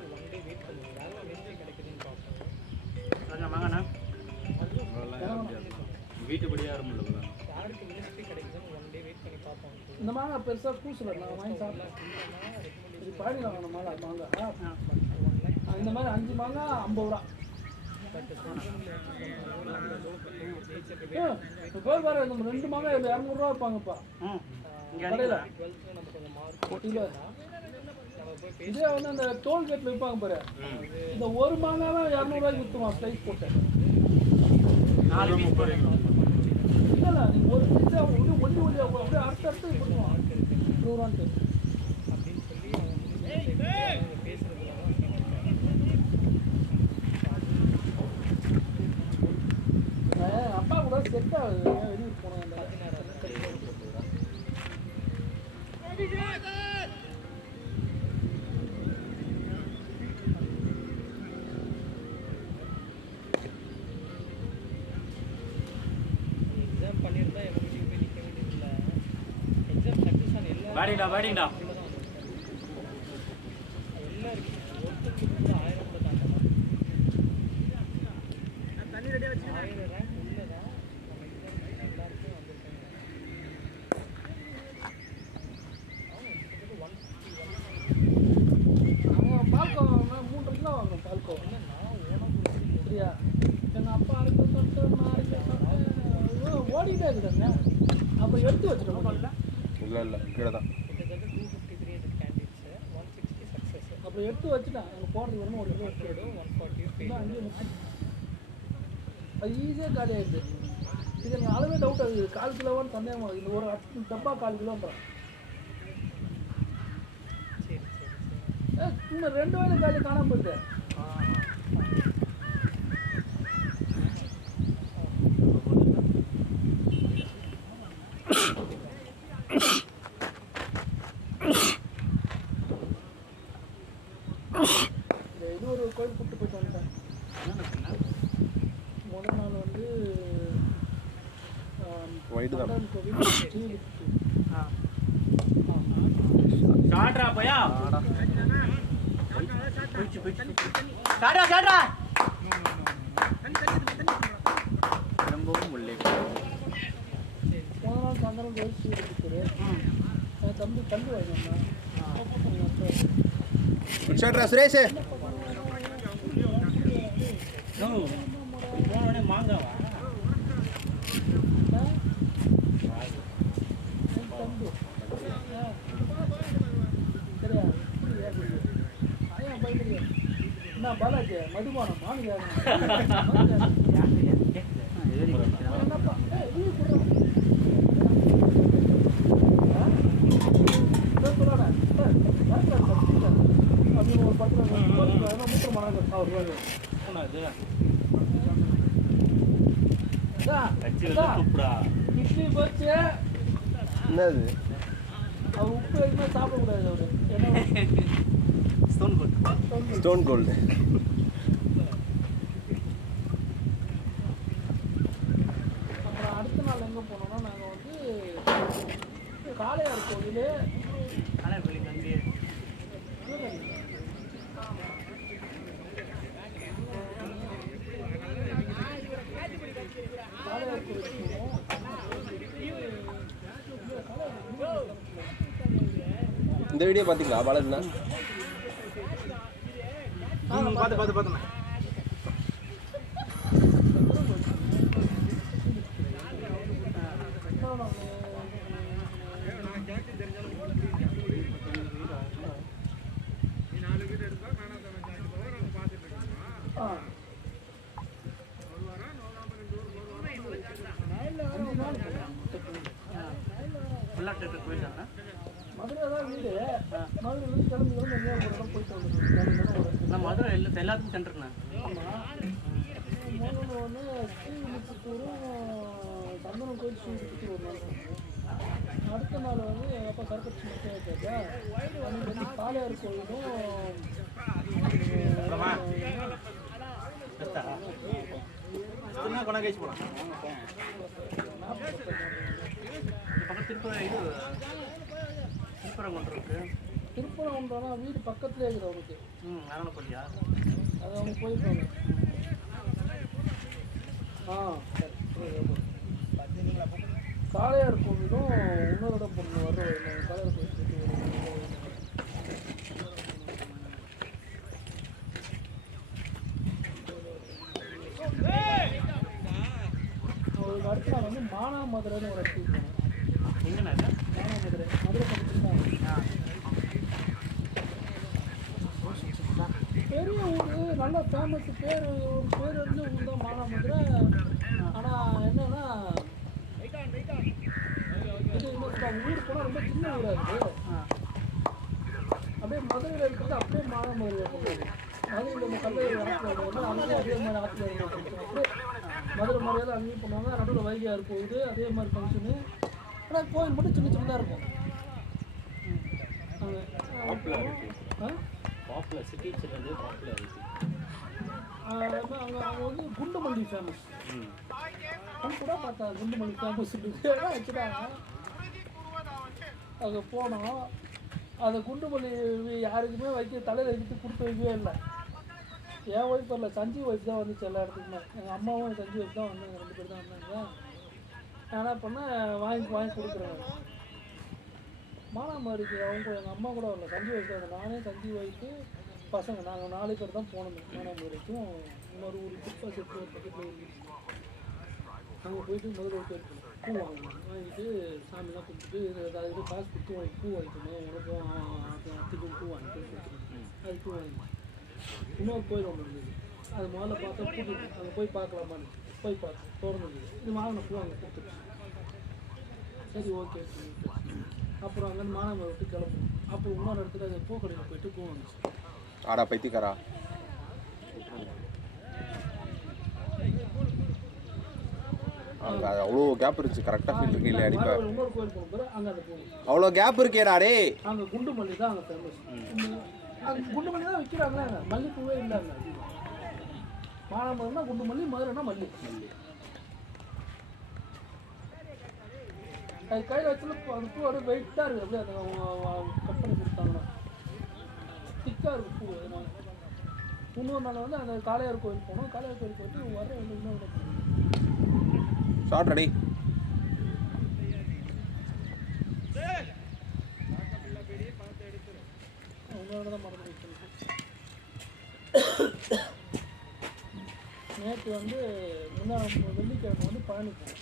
வீட்டுப்படியா ஆரம்பில்ல யாருக்கு மினிஸ்ட்ரி கிடைக்குதுன்னு 1 டே வெயிட் பண்ணி இந்த மாங்காய் பெருசாக கூசல நான் வாங்கி சாப்பிட்டேன். இது பழனியில் வாங்கின மாங்காய். இந்த மாதிரி 5 மாங்காய் 50 ரூபா. இப்போ போய் பாரு, இந்த 2 மாங்காய் 200 ரூபா இருப்பாங்கப்பா கடையில் கிலோ. இதே வந்து அந்த டோல்கேட்டில் விற்பாங்க பாரு, இந்த ஒரு மாங்காய் தான் 200 ரூபாய்க்கு விற்றுவான் ஸ்லைஸ் போட்டு. இல்லை நீங்கள் ஒரு பீஸா ஒன்று அப்படியே அடுத்து கொடுத்துவான் 100 ரூபான்ட்டு. அப்பா கூட செட் ஆகுது, வெளியே போனேன். எக்ஸாம் பண்ணியிருந்தா எங்கள் வீட்டுக்கு போய் நிற்க வேண்டியதில்லை. எக்ஸாம் சக்ஸஸ் ஆன எல்லாம் பேட்டிங்டா எல்லாம் இருக்கு. ஒருத்தருக்கு வந்து 1000 கூட தாண்டலாம். 1000 ரேங்க் உள்ளே தான் நம்ம எக்ஸாம் எல்லாருக்கும் வந்திருக்காங்க. அவன் பால்கோ 3 கிலோ வாங்கணும். பால்கோ சரியா? எங்கள் அப்பா அரைக்க சொல்லிட்டு நான் அரைக்க சொல்லிட்டு ஓடிட்டே இருக்குதுங்க. அப்போ எடுத்து வச்சுட்டோம். இல்லை கீழே தான். கிட்டத்தட்ட 250-300 கேண்டிடேட்ஸு, 160 சக்ஸஸ். அப்புறம் எடுத்து வச்சுட்டேன். அங்கே போகிறதுக்கு வரணும் ஒரு கிலோ எடுத்து 140 ஃபெயில். அங்கேயே அது ஈஸியாக காலி ஆகிடுது. இது எனக்கு அளவே டவுட் ஆகுது. 1/4 கிலோவான்னு சந்தேகமாக இது ஒரு டப்பா 1/4 கிலோன்றான். சரி. இன்னும் 2 வேலை காலி காணாமல் போயிட்டு. இது ஒரு கோயில் கூப்பிட்டு போயிட்டு வந்துட்டேன். முதல் நாள் வந்து ஒயிட் தான். கோவில் காட்ரா பையா ரொம்பவும் உள்ளே முதல் நாள் சாயந்தரம் கோயில் சீடு கொடுத்துரு. என் தம்பி கண்டு வாங்கினான். குட்ஷாட்ரா சுரேஷ். போனோடனே மாங்காவா சரியா? என்ன பாலாஜி மதுபானம் மாநில என்னப்பா அப்படின்னு ஒரு 10 மூட்டை மணக்கம் அவர் இட்லி போச்சு. என்னது? அவர் உப்பு எதுவுமே சாப்பிடக்கூடாது. அவரு ஏன்னா ஸ்டோன் கோல்டு. அப்புறம் அடுத்த நாள் எங்கே போனோம்னா நாங்கள் வந்து காளையார் கோவில் காளையார் கோவில் இந்த வீடியோ பார்த்தீங்களா பாலாஜினா? பார்த்து மதுரை தான் வீடு. மதுரையிலேருந்து கிளம்பி எங்கேயா ஒரு இடம் போயிட்டு வந்துருக்கோம். மதுரை எல்லாத்துக்கும் சென்டர்ண்ணா. ஆமாம். முதல்ல வந்து ஸ்ரீவில்லிபுத்தூரும் சந்தனம் கோயில் ஸ்ரீவில்லிபுத்தூர் ஒரு நாள். அடுத்த நாள் வந்து எங்கள் அப்பா சர்க்கஸ் முக்கிய வச்சாச்சா அன்றைக்கி வந்து காளையார் கோயிலும் திருப்பரங்குன்றம்னா வீடு பக்கத்துலேயே இருக்குது அவனுக்கு. அரவணைப்பள்ளியா? அது அவங்க போயிருக்காங்க. காளையார் கோவிலும் இன்னொரு இடம் பொண்ணு வர காளையார் கோவில் ஒரு அடுத்து நான் வந்து மானாமதுரைன்னு ஒரு இடத்துக்கு போனேன். எங்கண்ணா மானாமதுரை மதுரை பக்கத்துல தான். பெரிய ஊர், நல்ல ஃபேமஸ் பேர் வந்து ஊர் தான் மானாமதுரை. ஆனால் என்னன்னா இது ஊர் போனால் ரொம்ப சின்ன ஊராக இருக்குது. அப்படியே மதுரையில் இருக்கிறது அப்படியே மானாமதுரை போகுது. மதுரையில் நம்ம கல்லூரி ஆற்றுல வந்து அங்கேயும் அதே மாதிரி ஆற்றுல அப்படியே மதுரை மாதிரியாவது அங்கேயும் பண்ணுவாங்க. நடுவில் வைகையாறு போகுது, அதே மாதிரி ஃபங்க்ஷனு. ஆனால் கோயில் மட்டும் சின்ன சின்னதாக இருக்கும். பாப்புலர் சிட்டி சிலது பாப்புலர் அங்கே வந்து குண்டுமல்லி ஃபேமஸ். கூட பார்த்தா குண்டுமல்லி ஃபேமஸ் ஆக்சுவலா அங்கே போனோம். அந்த குண்டுமல்லி யாருக்குமே வைக்க தலையில் வைக்கிறது கொடுத்து வைக்கவே இல்லை. என் ஒய்ஃப் வரல, சஞ்சீவ் ஒய்ஃப் தான் வந்துச்சு எல்லா இடத்துக்குமே. எங்கள் அம்மாவும் சஞ்சீவ் ஒய்ஃப் தான் வந்தாங்க, 2 பேர் தான் வந்தாங்க. நான் என்ன பண்ணேன், வாங்கி கொடுக்குறேன். மானாமதுரைக்கு அவங்க எங்கள் அம்மா கூட வரல, சஞ்சீவ் ஒய்ஃப் தான். நானே சஞ்சீவ் ஒய்ஃபு பசங்க நாங்கள் 4 பேர் தான் போனோம் மானாமதுரைக்கும். இன்னொரு ஒரு குப்பை செட்டு ஒரு பக்கத்தில் இருந்துச்சு. அங்கே போயிட்டு முதல்ல போயிருக்கோம். பூ வாங்கணும், வாங்கிட்டு சாமிலாம் கும்பிட்டு இது காசு கொடுத்து வாங்கி பூ வாங்கிக்கணும். உனக்கும் அத்துக்கும் பூ வாங்கிட்டு கொடுத்துருக்கேன். அது பூ வாங்கி இன்னொரு கோயில் ஒன்று இருந்தது. அது முதல்ல பார்த்தா பூ அங்கே போய் பார்க்கலாமான்னு போய் பார்த்தேன், திறந்துருந்தது. இது வாங்கின பூ அங்கே கொடுத்துருச்சு. சரி ஓகே சொல்லிட்டு அப்புறம் அங்கேருந்து மானாமதுரை விட்டு கிளம்பணும். அப்புறம் இன்னொரு இடத்துல அந்த பூக்கடையில் போயிட்டு பூ வாங்கிச்சு. ஆடா பைத்தியக்காரா, அங்கே அவ்வளோ கேப் இருந்துச்சு. கரெக்டாக ஃபீல் இருக்கு இல்லை அடிப்பா. இன்னொரு கோயில் போன பிறகு அங்கே அந்த பூ அவ்வளோ கேப் இருக்கேடா டே. அங்கே குண்டுமல்லி தான் அங்கே ஃபேமஸ். அங்கே குண்டுமல்லி தான் விற்கிறாங்க, மல்லிப்பூவே இல்லைங்க. மானாமதுரைனா குண்டுமல்லி, மதுரைனா மல்லி. அது கையில் வச்சுல அந்த பூ அப்படியே வெயிட்டாக இருக்குது. அப்படியே அந்த கட் பண்ணி கொடுத்தாங்கன்னா திக்காக இருக்குது பூ. அதனால இன்னொரு நாள் வந்து அந்த காளையார் கோயில் போனோம். காளையார் கோயில் போயிட்டு வர வந்து இன்னொரு ஷார்ட் ரெடி. அவங்களோட தான் மறந்து நேற்று வந்து வெள்ளிக்கிழமை வந்து பழனி போனோம்.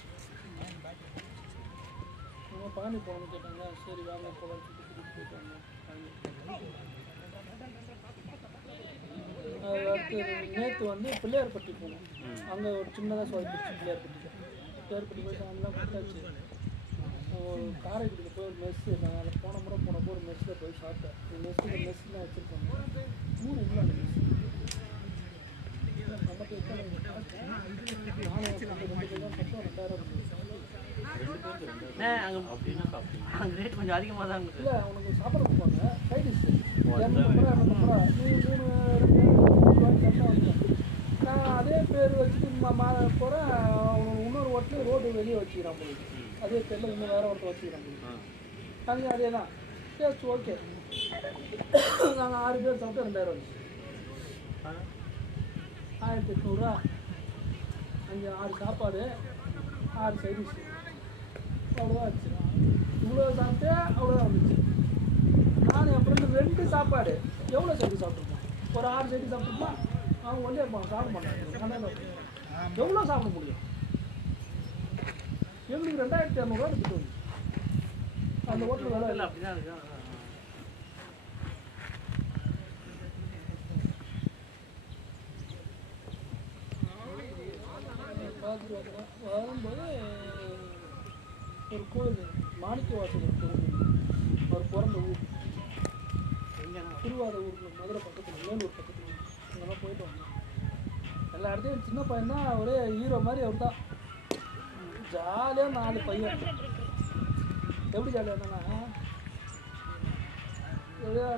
அவங்க பழனி போகணும்னு கேட்டாங்க. சரி வாங்க போகலாம் சுற்றி போயிட்டு வந்தோம் பழனி. அடுத்து நேற்று வந்து பிள்ளையார்பட்டி போனோம். அங்கே ஒரு சின்னதாக சொதப்பிடுச்சு பிள்ளையார்பட்டி போயிட்டு அங்கெல்லாம் கொடுத்தாச்சு. ஒரு காரைக்குடியில் போய் ஒரு மெஸ்ஸு, நான் அதில் போன முறை போனப்போ ஒரு மெஸ்ஸில் போய் சாப்பிட்டேன். மெஸ்ஸுலாம் வச்சுருப்பாங்க. ஊர் இல்லை அந்த மெஸ். நம்மகிட்ட எத்தனை நானும் 2 பேர் தான் பக்கம் 2000 அங்கே ரேட் கொஞ்சம் அதிகமாக தான் இருக்குது. இல்லை அவனுக்கு சாப்பிட கொடுப்பாங்க. சைட் டிஷ் 200 நான் அதே பேர் வச்சுட்டு போகிறேன். இன்னொரு ஹோட்டலு ரோடு வெளியே வச்சுக்கிறான் போய். அதே பேரில் இன்னும் வேறு ஒருத்தர் வச்சுக்கிறான் போய். அங்கே அதே தான் டேஸ்ட் ஓகே. நாங்கள் 6 பேர் சாப்பிட்டு 2000 வந்துச்சு. 1800 அங்கே 6 சாப்பாடு 6 சைட் டிஷ் அவ்வளோதான் ஆச்சு. இவ்வளோ சாப்பிட்டு அவ்வளோதான் வந்துச்சு. நான் என் ஃப்ரெண்டு 2 சாப்பாடு எவ்வளோ சைடு சாப்பிட்ருப்போம்? ஒரு 6 சைடு சாப்பிட்ருப்பா. அவங்க ஒன்றே இருப்பாங்க, சாப்பிட மாட்டாங்க. எவ்வளோ சாப்பிட முடியும்? எங்களுக்கு 2200 எடுத்துட்டு வந்து அந்த ஹோட்டல் வேலை இல்லை. அப்படிதான் இருக்கு. வரும்போது ஒரு கோயில் மாணிக்க வாசகர் கோயில், அவர் பிறந்த ஊர் திருவாத ஊரில் மதுரை பக்கத்தில் வேலூர் பக்கத்தில். அங்கெல்லாம் போயிட்டு வந்தோம். எல்லா இடத்தையும் சின்ன பையன் தான், ஒரே ஹீரோ மாதிரி அவர் தான். ஜாலியாக 4 பையன். எப்படி ஜாலியாக இருந்தாங்கன்னா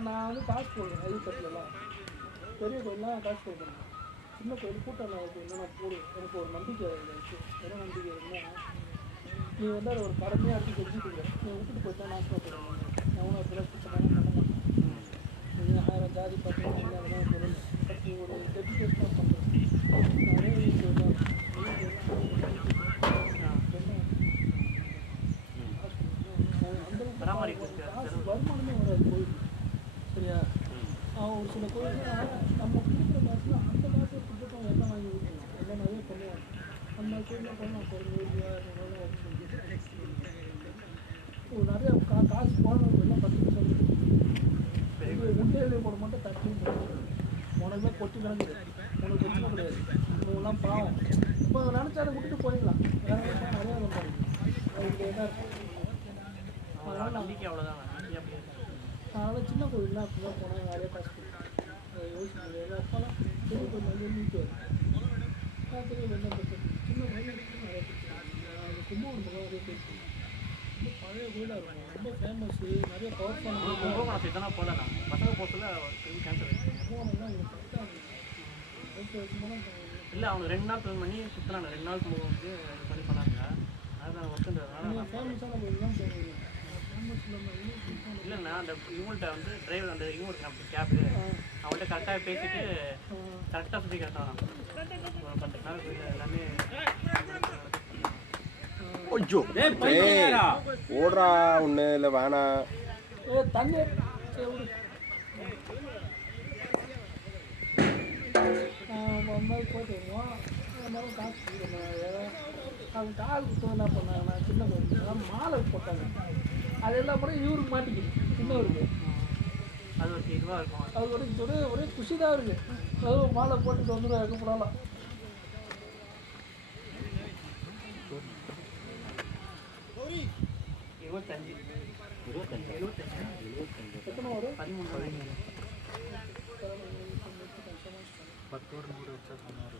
நான் வந்து காசு போடுவேன். ஐயப்பட்டிலலாம் பெரிய கோயிலெலாம் காசு போடுவேன். சின்ன கோயில் கூட்டம் இருக்குன்னா நான் போடுவேன். எனக்கு ஒரு நம்பிக்கை இருக்குது. என்ன நம்பிக்கை இருக்குன்னா, நீ வந்து அதை ஒரு கடமையாக எடுத்து செஞ்சுட்டு நீ விட்டுட்டு போயிட்டா நாசமாக போடுவேன். நான் உனக்கு பிள்ளை பண்ண மாட்டேன். நீங்கள் 1000 ஜாதி பார்த்தீங்கன்னா அதெல்லாம் பொருள் பற்றி ஒரு டெடிகேஷனாக பண்ணுறேன். நானே ஒரு சில கோயில்கள் நம்ம கொடுக்குற காசுல அந்த காசை கொடுத்துட்டோம் எல்லாம் வாங்கி கொடுக்கணும் எல்லாம் நிறைய பண்ணுவாங்க அந்த கோயிலில் போனால் ஒரு 100 ரூபா நிறைய காசு போனவங்க எல்லாம் 10 முட்டையிலையும் போட மாட்டேன் தட்டியும் போட உனக்குலாம் கொட்டி கிடக்குது உனக்கு பிரச்சனை கிடையாது இவங்கெல்லாம் பாவம் இப்போ அதை நினச்சாலும் விட்டுட்டு போயிடலாம் வேறு நிறையா பண்ணுறாங்க அதுக்கு என்ன இருக்கும் அதனால் சின்ன கோயில்லாம் அப்படி தான் போனால் நிறைய காசு அதை யோசிக்க முடியாது அப்போலாம் பெரிய கோயில் வந்து நீட்டுவார் பெரிய வெள்ளம் பிரச்சனை சின்ன கோயில் நிறைய பிரச்சனை அந்த கும்பகோணம் பக்கம் நிறைய பேருக்கு ரொம்ப பழைய கோயிலாக இருக்கும் ரொம்ப ஃபேமஸ்ஸு நிறைய பவர்ஃபுல்லான இல்லை அவங்க 2 நாள் பிளான் பண்ணி சுற்றினாங்க 2 நாள் வந்து இது பண்ணி பண்ணாங்க அதுதான் ஒர்க்குன்றதுனால ஃபேமஸான கோயில் தான் போகணும் ஃபேமஸ் இல்லைண்ணா அந்த இவங்கள்ட்ட வந்து டிரைவர் அந்த இவங்க கேபு அவங்கள்ட்ட கரெக்டாக பேசிட்டு கரெக்டாக சுற்றி கரெக்டாக ஒரு 10 நாள் எல்லாமே ஓடுறா ஒண்ணு இல்ல வேணா தண்ணி மாதிரி போட்டு வருவோம் மாதிரி காசு அவங்க கால் கொடுத்து என்ன பண்ணாங்கன்னா சின்ன கோயில் மாலை போட்டாங்க அது எல்லாம் கூட இவருக்கு மாட்டிக்கிது சின்னவருக்கு அது ஒரு இதுவாக இருக்கும் அது ஒரே குஷி தான் இருக்குது அதுவும் மாலை போட்டுட்டு வந்துடும் வைக்கப்படலாம் எத்தனை வரும் 13 10 100 வச்சா சொன்னார்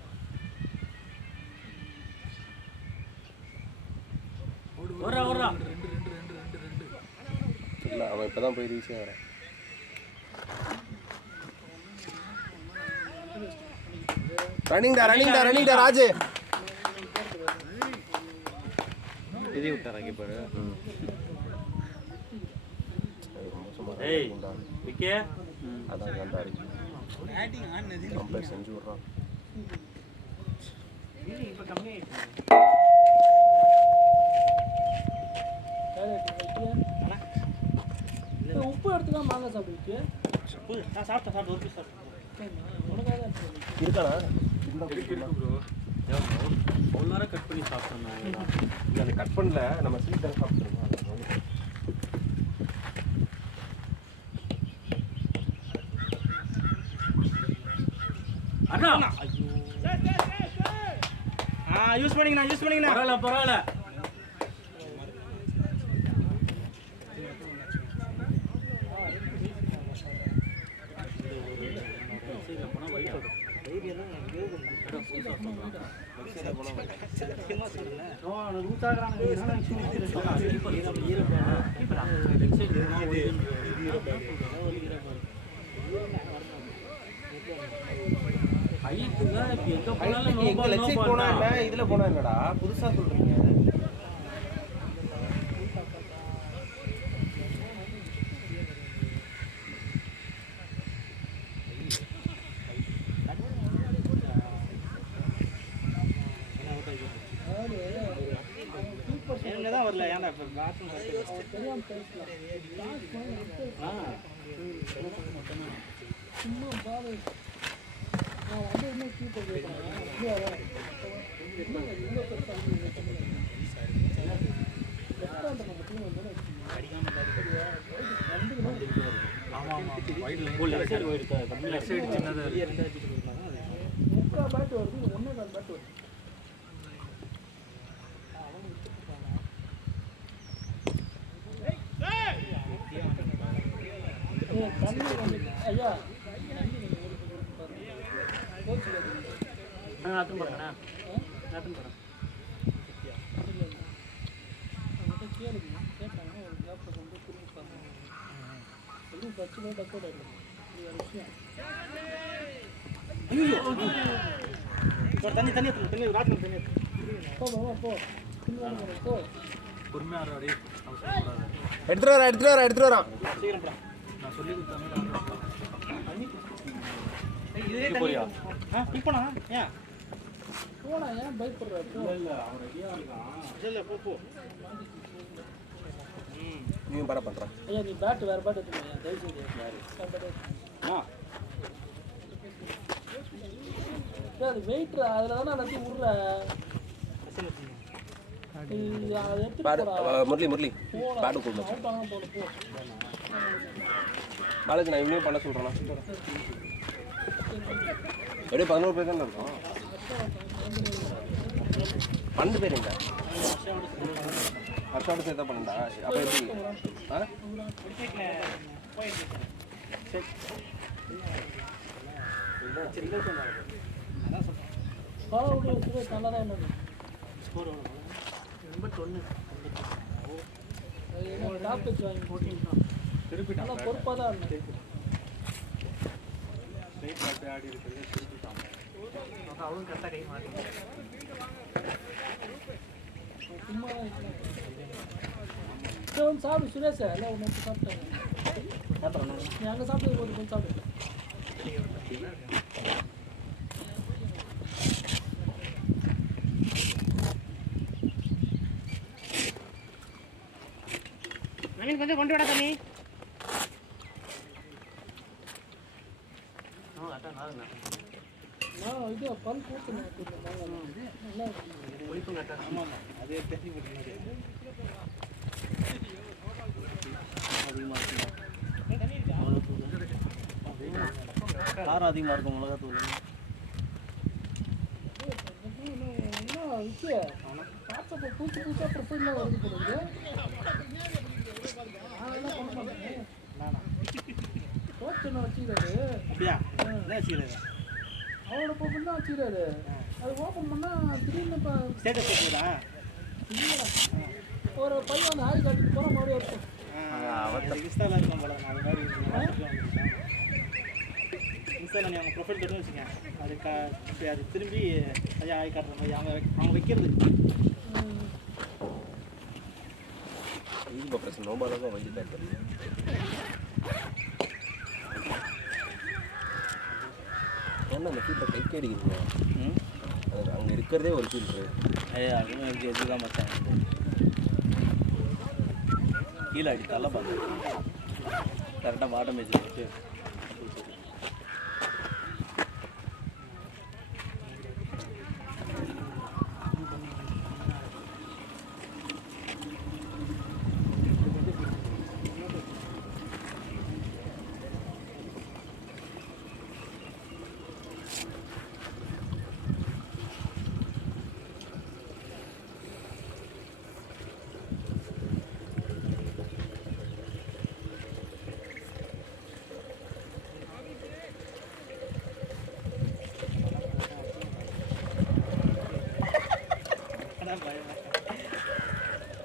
இல்ல அவன் இப்பதான் போய் ரீச் ஆகிறான் ரன்னிங்டா ராஜு இது விட்டாரா கீப்பர் ஏய் விக்கே அதான் கண்டாரி கம்பேர் செஞ்சு விடுறான் இப்போ கம்மியாயிடுச்சு உப்பு எடுத்துக்கலாம் மாங்காய் சாப்பிடுச்சு நான் சாப்பிட்டேன் ஒரு பீஸ் சாப்பிட்டேன் உனக்காக இருக்கானா ப்ரோ ஒரு நேரம் கட் பண்ணி சாப்பிட்டோம் இல்லை அதை கட் பண்ணல நம்ம ஸ்வீட் தான் சாப்பிட்டுருக்கோம் அண்ணா யூஸ் பண்ணிங்கண்ணா பரவாயில்ல இதுல போனா என்னடா புதுசா சொல்றீங்க தான் வரல ஏன்டா இப்போ சும்மா பாரு வந்து என்ன கீப்பர் முக்கால் பேட் வருது 1.25 பேட் வருது ஐயா நாட்டும் போகிறேண்ணா நாட்டும் போகிறேன் கேளுங்க கேட்டாங்கன்னா ஒரு ஜாப்பில் கொண்டு திரும்பி பார்க்கணும் எதுவும் பிரச்சனை டக்கோட இருக்கும் இது ஒரு விஷயம் தண்ணி ராட்டில் தண்ணி போ போ பொறுமையாக எடுத்துட்டு வரான் சீக்கிரம் நான் சொல்லி கொடுத்தேன் இதே தண்ணி இப்போண்ணா ஏன் போனா ஏன் பயப்படுறாரு இல்லை போ நீ பர பண்ற ஐயா நீ பேட் வேறு பேட் எடுத்துக்கோங்க தயவு செய்து அது வெயிட் அதில் தானே எல்லாத்தையும் விட்ற அதை எடுத்து பேடு முரளி பேடு கொடுங்க அவுட் ஆகாம போட போ நாளைக்கு நான் இவனையும் பண்ண சொல்கிறேன் எப்படியும் 11 பேர் தானே இருக்கும் 12 பேர் எங்க வருஷோட சேர்த்தா பண்ணண்டா அப்போ எப்படி நல்லா தான் டாப் வச்சு வாங்கி போட்டிங்கன்னா நல்லா பொறுப்பாக தான் இருந்தேன் அவளும் கரெக்டாக கை மாட்டி சும்மா வந்து சாப்பிடு சுரேஷ் எல்லாம் ஒன்று சாப்பிட்டாங்க நீ அங்கே சாப்பிட்டு போது கொஞ்சம் சாப்பிடு கொஞ்சம் கொண்டு விட தண்ணி இது பல் கூட்டணும் நல்லா ஒழிப்பு கரெக்டாக ஆமாம் அதே பேசி போட்டு காரம் அதிகமாக இருக்கும் மிளகாத்தூள் வாட்ஸ்அப்பில் புதுசு புதுசாக ப்ரொஃபைல்லாம் வருது போடுது அதெல்லாம் பண்ண மாட்டேன் கோச்சனை வச்சுக்கிறாரு அப்படியா என்ன வச்சுக்கிறாரு அவரோட ப்ரொஃபைல் தான் வச்சுக்கிறாரு அது ஓப்பன் பண்ணால் திடீர்னு இப்போ ஸ்டேட்டஸ் வச்சுக்கிறா இல்லைடா ஒரு பையன் வந்து ஆரி காட்டிட்டு போகிற மாதிரி இருக்கும் இன்ஸ்டாவில் இருக்கும் போல அது மாதிரி இன்ஸ்டாவில் நீ அவங்க ப்ரொஃபைல் கட்டுன்னு வச்சுக்கேன் அது திரும்பி ஐயா ஆகி காட்டுற மாதிரி அவங்க வைக்கிறது இப்போ பிரச்சனை ரொம்ப அளவுக்கு வங்கி தான் ஏன்னா அந்த ஃபீல்டர் கைக்கு அடிக்கிறீங்க அது அங்கே இருக்கிறதே ஒரு ஃபீல்ட்ரு அதுவும் எனக்கு எதுதான் மச்சான் கீழே அடி தள்ள பார்த்து கரெக்டாக பாட்டம் பேச்சு வச்சு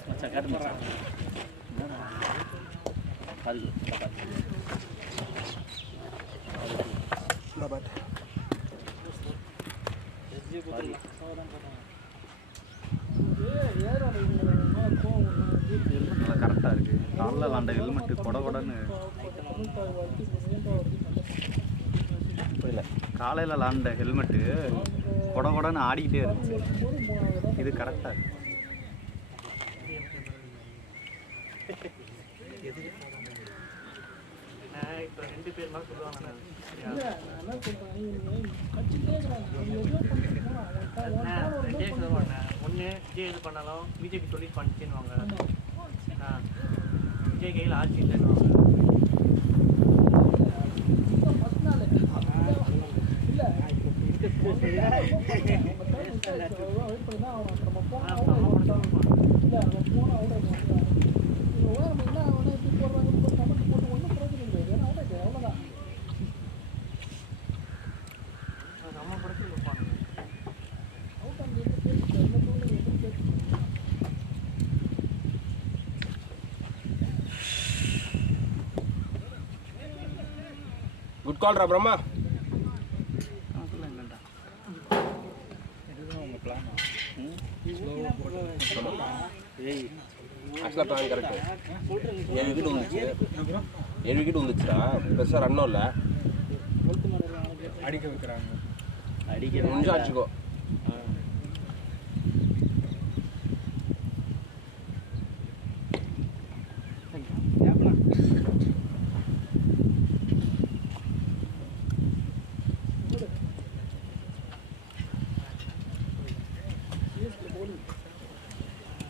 மச்சான் காட்டு மச்சான் அது நல்லா கரெக்டாக இருக்குது காலைல விளாண்ட ஹெல்மெட்டு கொடன்னு புரியல காலையில் விளாண்ட ஹெல்மெட்டு கொடன்னு ஆடிக்கிட்டே இருந்துச்சு இது கரெக்டாக இருக்கு இப்போ 2 பேர் மாதிரி சொல்லுவாங்க ரெண்டே சொல்லுவாங்க ஒன்று விஜய் இது பண்ணாலும் பிஜேபி சொல்லி பண்ணிச்சுன்னுவாங்க விஜய் கையில் ஆட்சி இல்லைன்னுவாங்க நம்ம படத்தில் இருப்பாங்க குட் கால்ரா பிரம்மா என்னண்டா ஆக்சுவலாக பிளான் கரெக்டு 7 விக்கெட் வந்துச்சு 7 விக்கெட் வந்துச்சுடா பெருசாக ரன்னும் இல்லை அடிக்க வைக்கிறாங்க அடிக்க கொஞ்சம் அடிச்சுக்கோ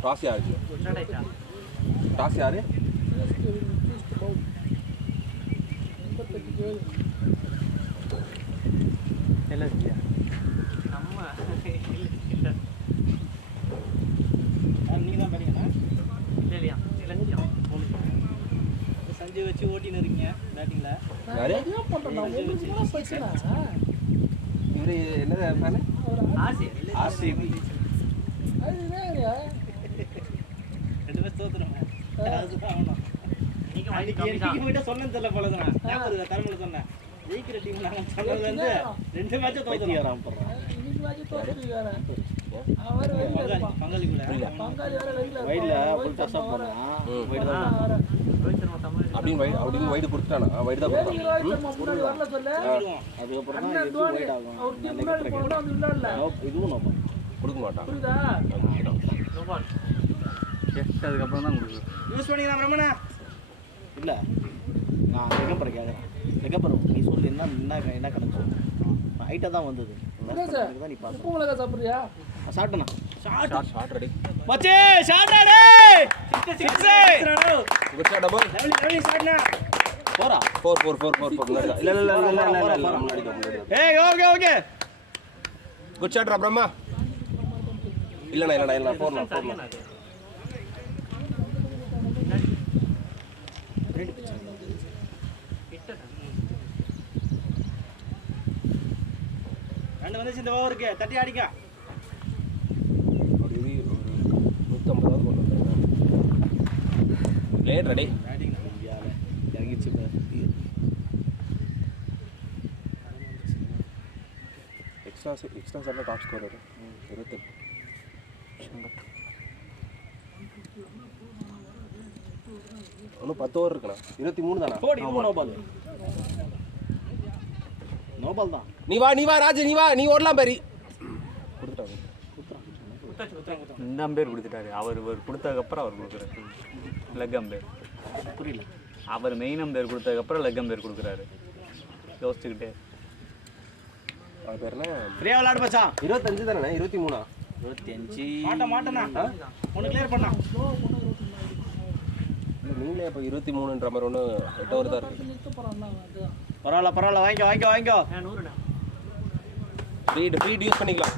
டாஸ் யாருக்கு? ஸ்டார்ட் ஆயிட்டா டாஸ் யாரு? எல்எஸ்டியா நம்ம இல்ல நீங்க தான் பண்ணீங்களா? இல்லையா இல்லையா சஞ்சய் வச்சு ஓட்டின்னு இருக்கீங்க பேட்டிங்ல. யாரு? என்ன பண்றேன் நான் உங்களுக்கு என்ன பிரச்சனை இவரு என்ன ஃபேனு? ஆசி ஆர்சிபி. அது என்னங்க ரெண்டு பேரும் தோத்துறோம். அதுதான் ஆகணும். இன்னைக்கு வாங்கி அன்னைக்கு கம்மி தான் எனக்கு போயிட்டு சொன்னேன் தெரியல போல தான். ஞாபகம் இருக்கா? தரமல சொன்னேன். ஜெயிக்கிற டீம் நாங்க சொன்னது வந்து 2 மேட்ச் தோத்துறோம். இன்னைக்கு வாங்கி தோத்துருக்காரு அவர் வெளியில இருப்பான் பங்காளிக்குள்ள பங்காளி வேற வெளியில வைட்ல இருப்பான். ஃபுல் டஸ்ஸா போறான். வைட் ஆ, தான் வர. ரோஹித் சர்மா தமிழ் அப்படின்னு வைடு கொடுத்துட்டானா? வைடு தான் சரி, கொடுத்தான். ரோஹித் சர்மா முன்னாடி வரல சொல்லு அதுக்கப்புறம் தான் அண்ணன் இது தோனி வைட் ஆகும். அவருக்கு முன்னாடி போனா வந்து விளையாடல இதுவும் நம்ம கொடுக்க மாட்டான். புரியுதா நோபால் அதுக்கப்புறம் தான் கொடுக்குது. யூஸ் பண்ணிக்கலாம் பிரம்மணா. இல்ல நான் லெகம்பர் கேக்குறேன். லெகம்பர் நீ சொல்லு என்ன கணக்கு சொல்லு. ஹைட்டா தான் வந்தது. தான் நீ பாத்து. உப்பு மிளகா சாப்பிடுறியா சாப்பிட்டனா ஷாட் ரெடி. மச்சி shot ready. 6 good shot double. லெவலி ஷாட்னா போறா 4 முன்னாடி தான். இல்ல முன்னாடி தான். ஏய் ஓகே குட் ஷாட் ரா பிரம்மா. இல்லண்ணா 4 ரெண்டு வந்துச்சு இந்த ஓவருக்கு தட்டி அடிக்க. ஒரு 150 கொண்டு வந்தாங்க. Late ready. பேட்டிங் இந்தியால இறங்கிச்சு பாரு. எக்ஸ்ட்ரா சர்ல டாப் ஸ்கோரர் 28. இன்னும் 10 ஓவர் இருக்குண்ணா. 23 தானா? போடி நோபால் தான். நீ வா ராஜு நீ ஓடலாம் பாரி. கொடுத்துட்டாங்க. இந்த அம்பேர் கொடுத்துட்டாரு. அவர் கொடுத்ததுக்கப்புறம் அவர் கொடுக்குறாரு லெக் அம்பேர். புரியல. அவர் மெயின் அம்பேர் கொடுத்ததுக்கப்புறம் லெக் அம்பேர் கொடுக்குறாரு. யோசிச்சுக்கிட்டே அது பேர் என்ன? ஃப்ரீயா விளையாடு மச்சான். 25 தானே? 23 25 மாட்டேனா ஒன்னு கிளியர் பண்ணா. நீங்களே இப்போ 23ன்ற மாதிரி ஒன்று 8 ஓவர் தான் இருக்கு. நிறுத்த போறான் அதுதான் பரவாயில்ல வாங்கிக்கோ 100 ஃப்ரீ யூஸ் பண்ணிக்கலாம்.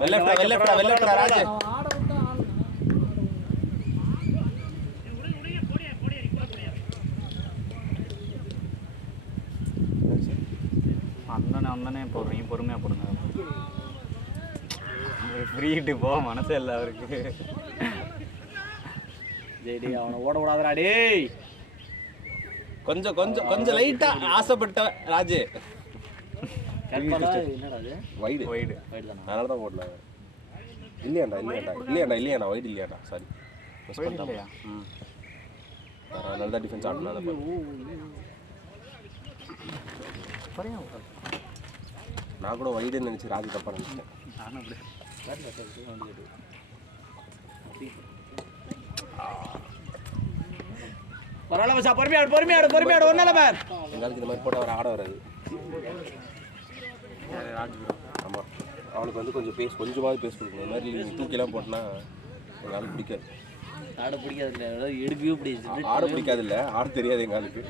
வெள்ளட்டா ராஜு. அவன் ஆட விட்டா அந்தனே போடுறீங்க. பொறுமையாக போடுங்க. ஃப்ரீட்டு போக மனசே இல்லை அவருக்கு. டேய் அவனை ஓட விடாதடா டேய். கொஞ்சம் லைட்டா ஆசைப்பட்ட ராஜு. என்னடா அது? வைடு தானா? அதனால தான் போடலாம். இல்லையாண்டா வைடு இல்லையாண்டா. சாரி மிஸ் பண்ணிட்டேன். அதனால தான் டிஃபென்ஸ் ஆடணும். நான் கூட வைடுன்னு நினச்சி ராஜு தப்பா நினச்சிட்டேன். நானும் அப்படி பரவாயில்ல மச்சான் பொறுமையாடு ஒண்ணு இல்ல பார். எங்களுக்கு இந்த மாதிரி போட்டு அவர் ஆட வராது. ஆமாம் அவனுக்கு வந்து கொஞ்சமாவது பேஸ் கொடுக்கணும். இந்த மாதிரி நீ தூக்கிலாம் போட்டனா எங்களுக்கு பிடிக்காது. ஆட பிடிக்காது இல்ல எடுக்கவே பிடிக்காது. ஆட பிடிக்காது இல்லை ஆட தெரியாது எங்களுக்கு.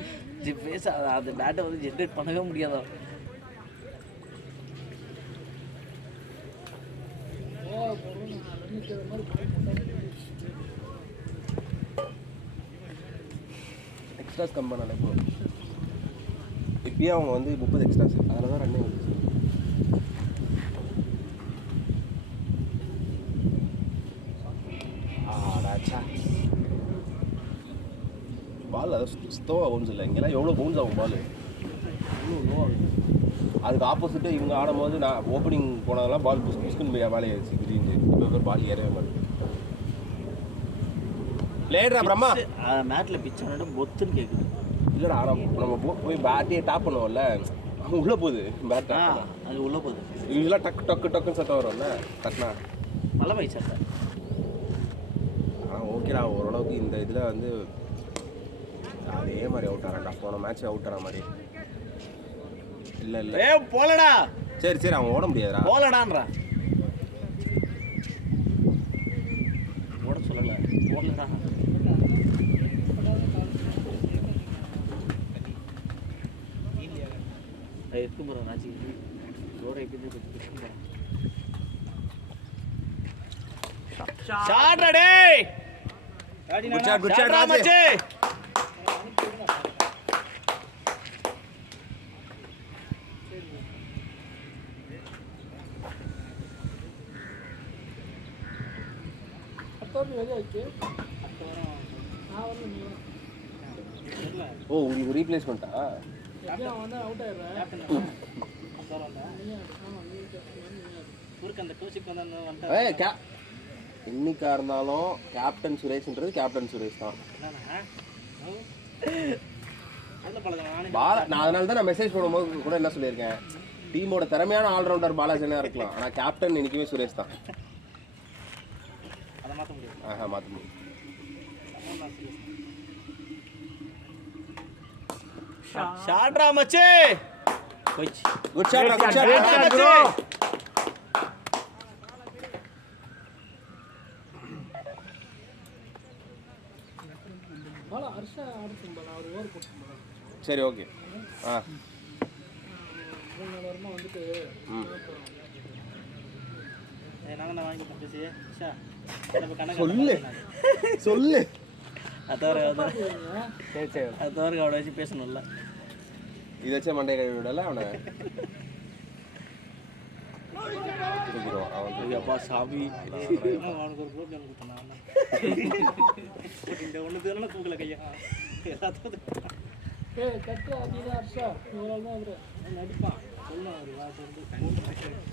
பேச அந்த பேட்டை வந்து ஜென்ரேட் பண்ணவே முடியாதா? எக்ஸ்ட்ராஸ் கம் பண்ணாலே போதும். இப்பயே அவங்க வந்து 30 எக்ஸ்ட்ராஸ். அதில் தான் ரன்னே வந்துச்சு. பால் அதை ஸ்லோவாக பவுன்ஸ் இல்லை. இங்கெல்லாம் எவ்வளோ பவுன்ஸ் ஆகும் பால். அதுக்கு ஆப்போசிட்டு இவங்க ஆடும்போது நான் ஓப்பனிங் போனதெல்லாம் பால் புஷ்குன்னு போய் மேலே ஏறிச்சு திடீர்னு. இப்போ பேர் பால் ஏறவே மாட்டேன். பிளேடா பிரம்மா மேட்ல பிச் ஆனா பொத்துன்னு கேக்குது. இல்லைடா நம்ம போய் பேட்டே டாப் பண்ணுவோம்ல, அவங்க உள்ளே போகுது பேட். அது உள்ள போகுது. இதெல்லாம் டக்குன்னு சத்தம் வரும்ல தட்டினா. நல்ல பை சட்டை. ஆனால் ஓகேடா ஓரளவுக்கு இந்த இதில் வந்து அதே மாதிரி அவுட் ஆகிறான்டா. போன மேட்ச் அவுட் ஆகிற மாதிரி இல்லை போலடா. சரி அவன் ஓட முடியாதுடா. போலடான்றா இருக்கும் போகிறோம் ராஜி ரோட எப்படி இருக்கும் போகிறோம் ஷாட் டேய் குட் ஷாட் ராஜ். ஓ உங்களுக்கு ரீப்ளேஸ்மெண்ட்டா? வந்து அவுட் ஆயிடுறேன். அந்த டூஷிப் வந்து இன்னைக்கா இருந்தாலும் கேப்டன் சுரேஷ்ன்றது கேப்டன் சுரேஷ் தான். நான் அதனால தான் நான் மெசேஜ் பண்ணும்போது கூட என்ன சொல்லியிருக்கேன், டீமோட திறமையான ஆல்ரவுண்டர் பாலாஜினா இருக்கலாம், ஆனால் கேப்டன் இன்னைக்குமே சுரேஷ் தான். அதை மாற்ற முடியாது. மாற்ற முடியும். ஷாட்ரா மச்சி போய்ச்சு. Good shot good shot bro. பாலா ஹர்ஷா ஆடுச்சும் பாலா அவர் ஓவர் போட்டு பாலா. சரி ஓகே. வருமா வந்துட்டு நாங்கள் நான் வாங்கி பேசி ஷா சொல்லு சொல்லு. அத்தவரை அவட வச்சு பேசணும்ல. இதை வச்சே மண்டே கழுவி விடல அவனை. அப்பா சாமி அவனுக்கு ஒரு ப்ரோப்ளம் கொடுத்தான். இந்த ஒன்று பேரெல்லாம் தூக்கல கையா எல்லாத்தையும் கட்டுறா நீதான் ஹர்ஷா இவரால் தான் அவர் நடிப்பான். சொல்லுவான் ஒரு வார்த்தை வந்து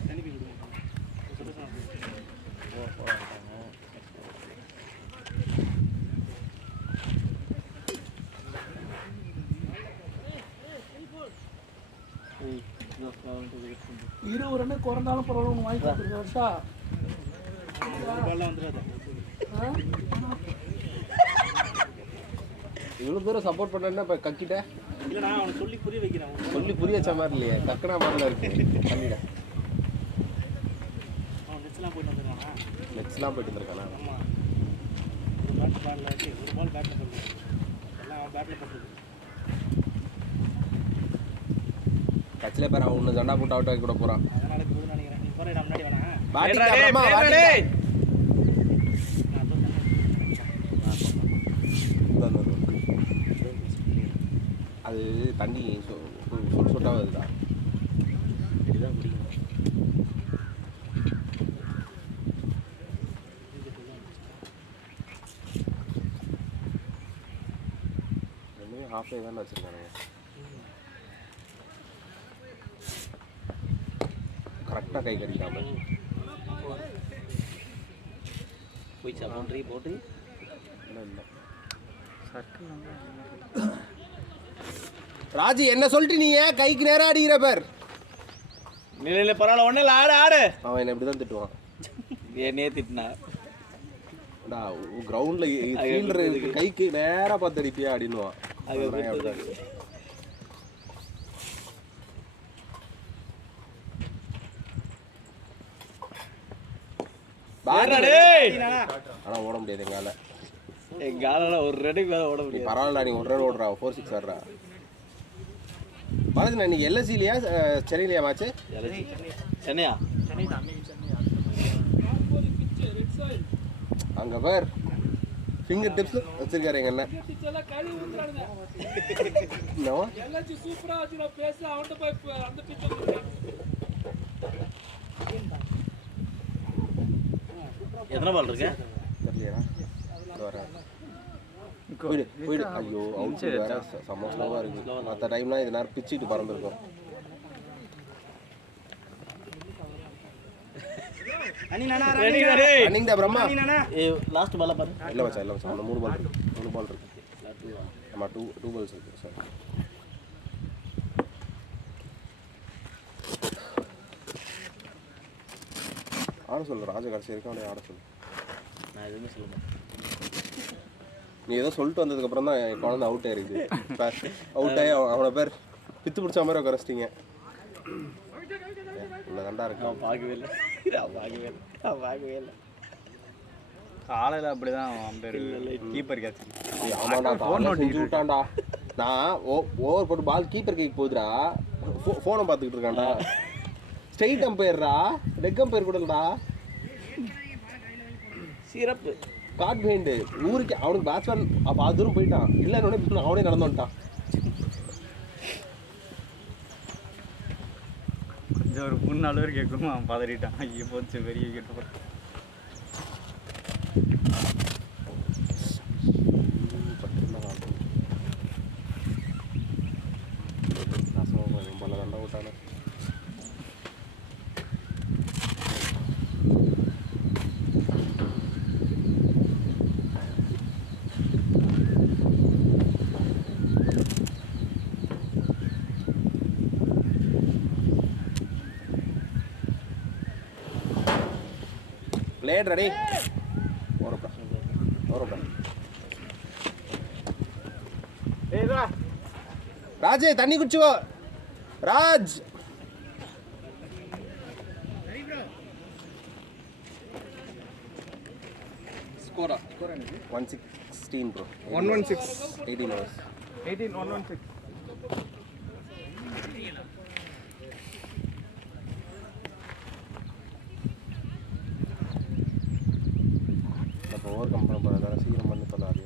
தனிப்பி கொடுப்பான். இருபது ரன்னு குறைந்தாலும் பரவாயில்ல ஒன்று வாங்கி கொடுத்துருக்க ஹர்ஷா. வந்துடாது. இவ்வளோ தூரம் சப்போர்ட் பண்ணேன்னா இப்போ கக்கிட்ட இல்லை நான் அவனை சொல்லி புரிய வைக்கிறேன். சொல்லி புரிய வச்ச மாதிரி இல்லையே, கக்கனா மாதிரிலாம் இருக்கு. பண்ணிட அவன் நெட்ஸ்லாம் போயிட்டு வந்துருக்கானா? நெக்ஸ்ட்லாம் போயிட்டு இருந்திருக்கானா? ஆமாம். ஒரு பேட்டில் ஆச்சு, ஒரு பால் பேட்டில் போடுது. எல்லாம் அவன் பேட்டில் போட்டுருது. கட்சியில் பேர் அவன் ஒன்று ஜண்டா போட்டு அவுட் ஆகி கூட போகிறான். அதனால இருக்குதுன்னு நினைக்கிறேன். நீ போகிற நான் முன்னாடி வேணா அது தண்ணி சொட்டு சொட்டாக வருதுதான். இதுதான் பிடிக்கும். ரெண்டுமே ஹாஃப் டே தானே வச்சுருக்காங்க. கரெக்டாக கை கடிக்காம போயிச்சா பவுண்டரி போட்டு இல்லை இல்லை. ராஜி என்ன சொல்லிட்டு நீ ஏன் கைக்கு நேரம் அடிக்கிற பேர்? இல்லை பரவாயில்ல ஒன்றும் இல்லை ஆடு ஆடு. அவன் என்ன இப்படி தான் திட்டுவான். என்னையே திட்டினா கிரவுண்டில் ஃபீல்டர் கைக்கு நேராக பார்த்து அடிப்பியா அப்படின்னுவான். ஆனால் ஓட முடியாது எங்கால. எங்கால ஒரு ரெடி மேலே ஓட நீ முடியாது. பரவாயில்ல, நீ ஒரு ரன் ஓடுறா, 4-6 ஆடுறா. பாலாஜி நான் இன்னைக்கு எல்எஸ்சிலையா சென்னையிலையா மேட்ச்சு? சென்னையா? சென்னை தான். அங்கே பேர் ஃபிங்கர் டிப்ஸ் வச்சிருக்காரு எங்க அண்ணன். கழுவி ஊத்துறானுங்க. என்னவா எல்லாச்சும் சூப்பரா வச்சு நான் பேச அவன்கிட்ட போய் அந்த பிச்சை எத்தனை பால் இருக்கு தெரியலையா? போயிடு போயிடு. ஐயோ அவுட் வேற செம்ம ஸ்லோவாக இருக்குது. மற்ற டைம்லாம் இது நேரம் பிச்சுட்டு பறந்துருக்கும். ரன்னிங் பிரம்மா. லாஸ்ட் பால் பாரு. இல்லை வச்சா இல்லை வச்சா 3 பால் இருக்கு. 3 பால் இருக்கு. ஆமாம் 2 பால்ஸ் இருக்கு சார். ஆட சொல்லு ராஜா, கடைசி வரைக்கும் அவனே ஆட சொல்லு. நான் எதுவுமே சொல்ல மாட்டேன். நீ ஏதோ சொல்லிட்டு வந்ததுக்கப்புறம் தான் என் குழந்தை அவுட் ஆயிருக்குது. அவுட் ஆகி அவனை பேர் பித்து பிடிச்ச மாதிரி குறைச்சிட்டிங்க. இல்லை கண்டா இருக்கு. நான் பார்க்கவே இல்லை. பார்க்கவே இல்லை. காலையில் அப்படி தான் அம்பேர் கீப்பர் கேட்ச். ஆமாண்டா, செஞ்சு விட்டான்டா. நான் ஓவர் போட்டு பால் கீப்பர் கைக்கு போகுதுடா, ஃபோனை பார்த்துக்கிட்டு இருக்கான்டா. ஸ்ட்ரெயிட் அம்பையர்டா, லெக் அம்பையர் கூட இல்லடா. சிறப்பு காட் பெயிண்ட் ஊருக்கு அவனுக்கு பேட்ஸ்மேன் அப்போ அது தூரம் போயிட்டான். இல்லைன்னு அவனே நடந்து வந்துட்டான். கொஞ்சம் ஒரு 3 நாள் வரை கேட்கணும், அவன் பதறிட்டான். ஐயோ போச்சு, பெரிய விக்கெட் போட்டு. Played ready. ராஜ் தண்ணி குடிச்சுக்கோ Raj. Score 116 bro. 116. 18 hours. 116. Overcome பண்ண போகிறதால சீக்கிரம் பண்ணி சொல்லாது.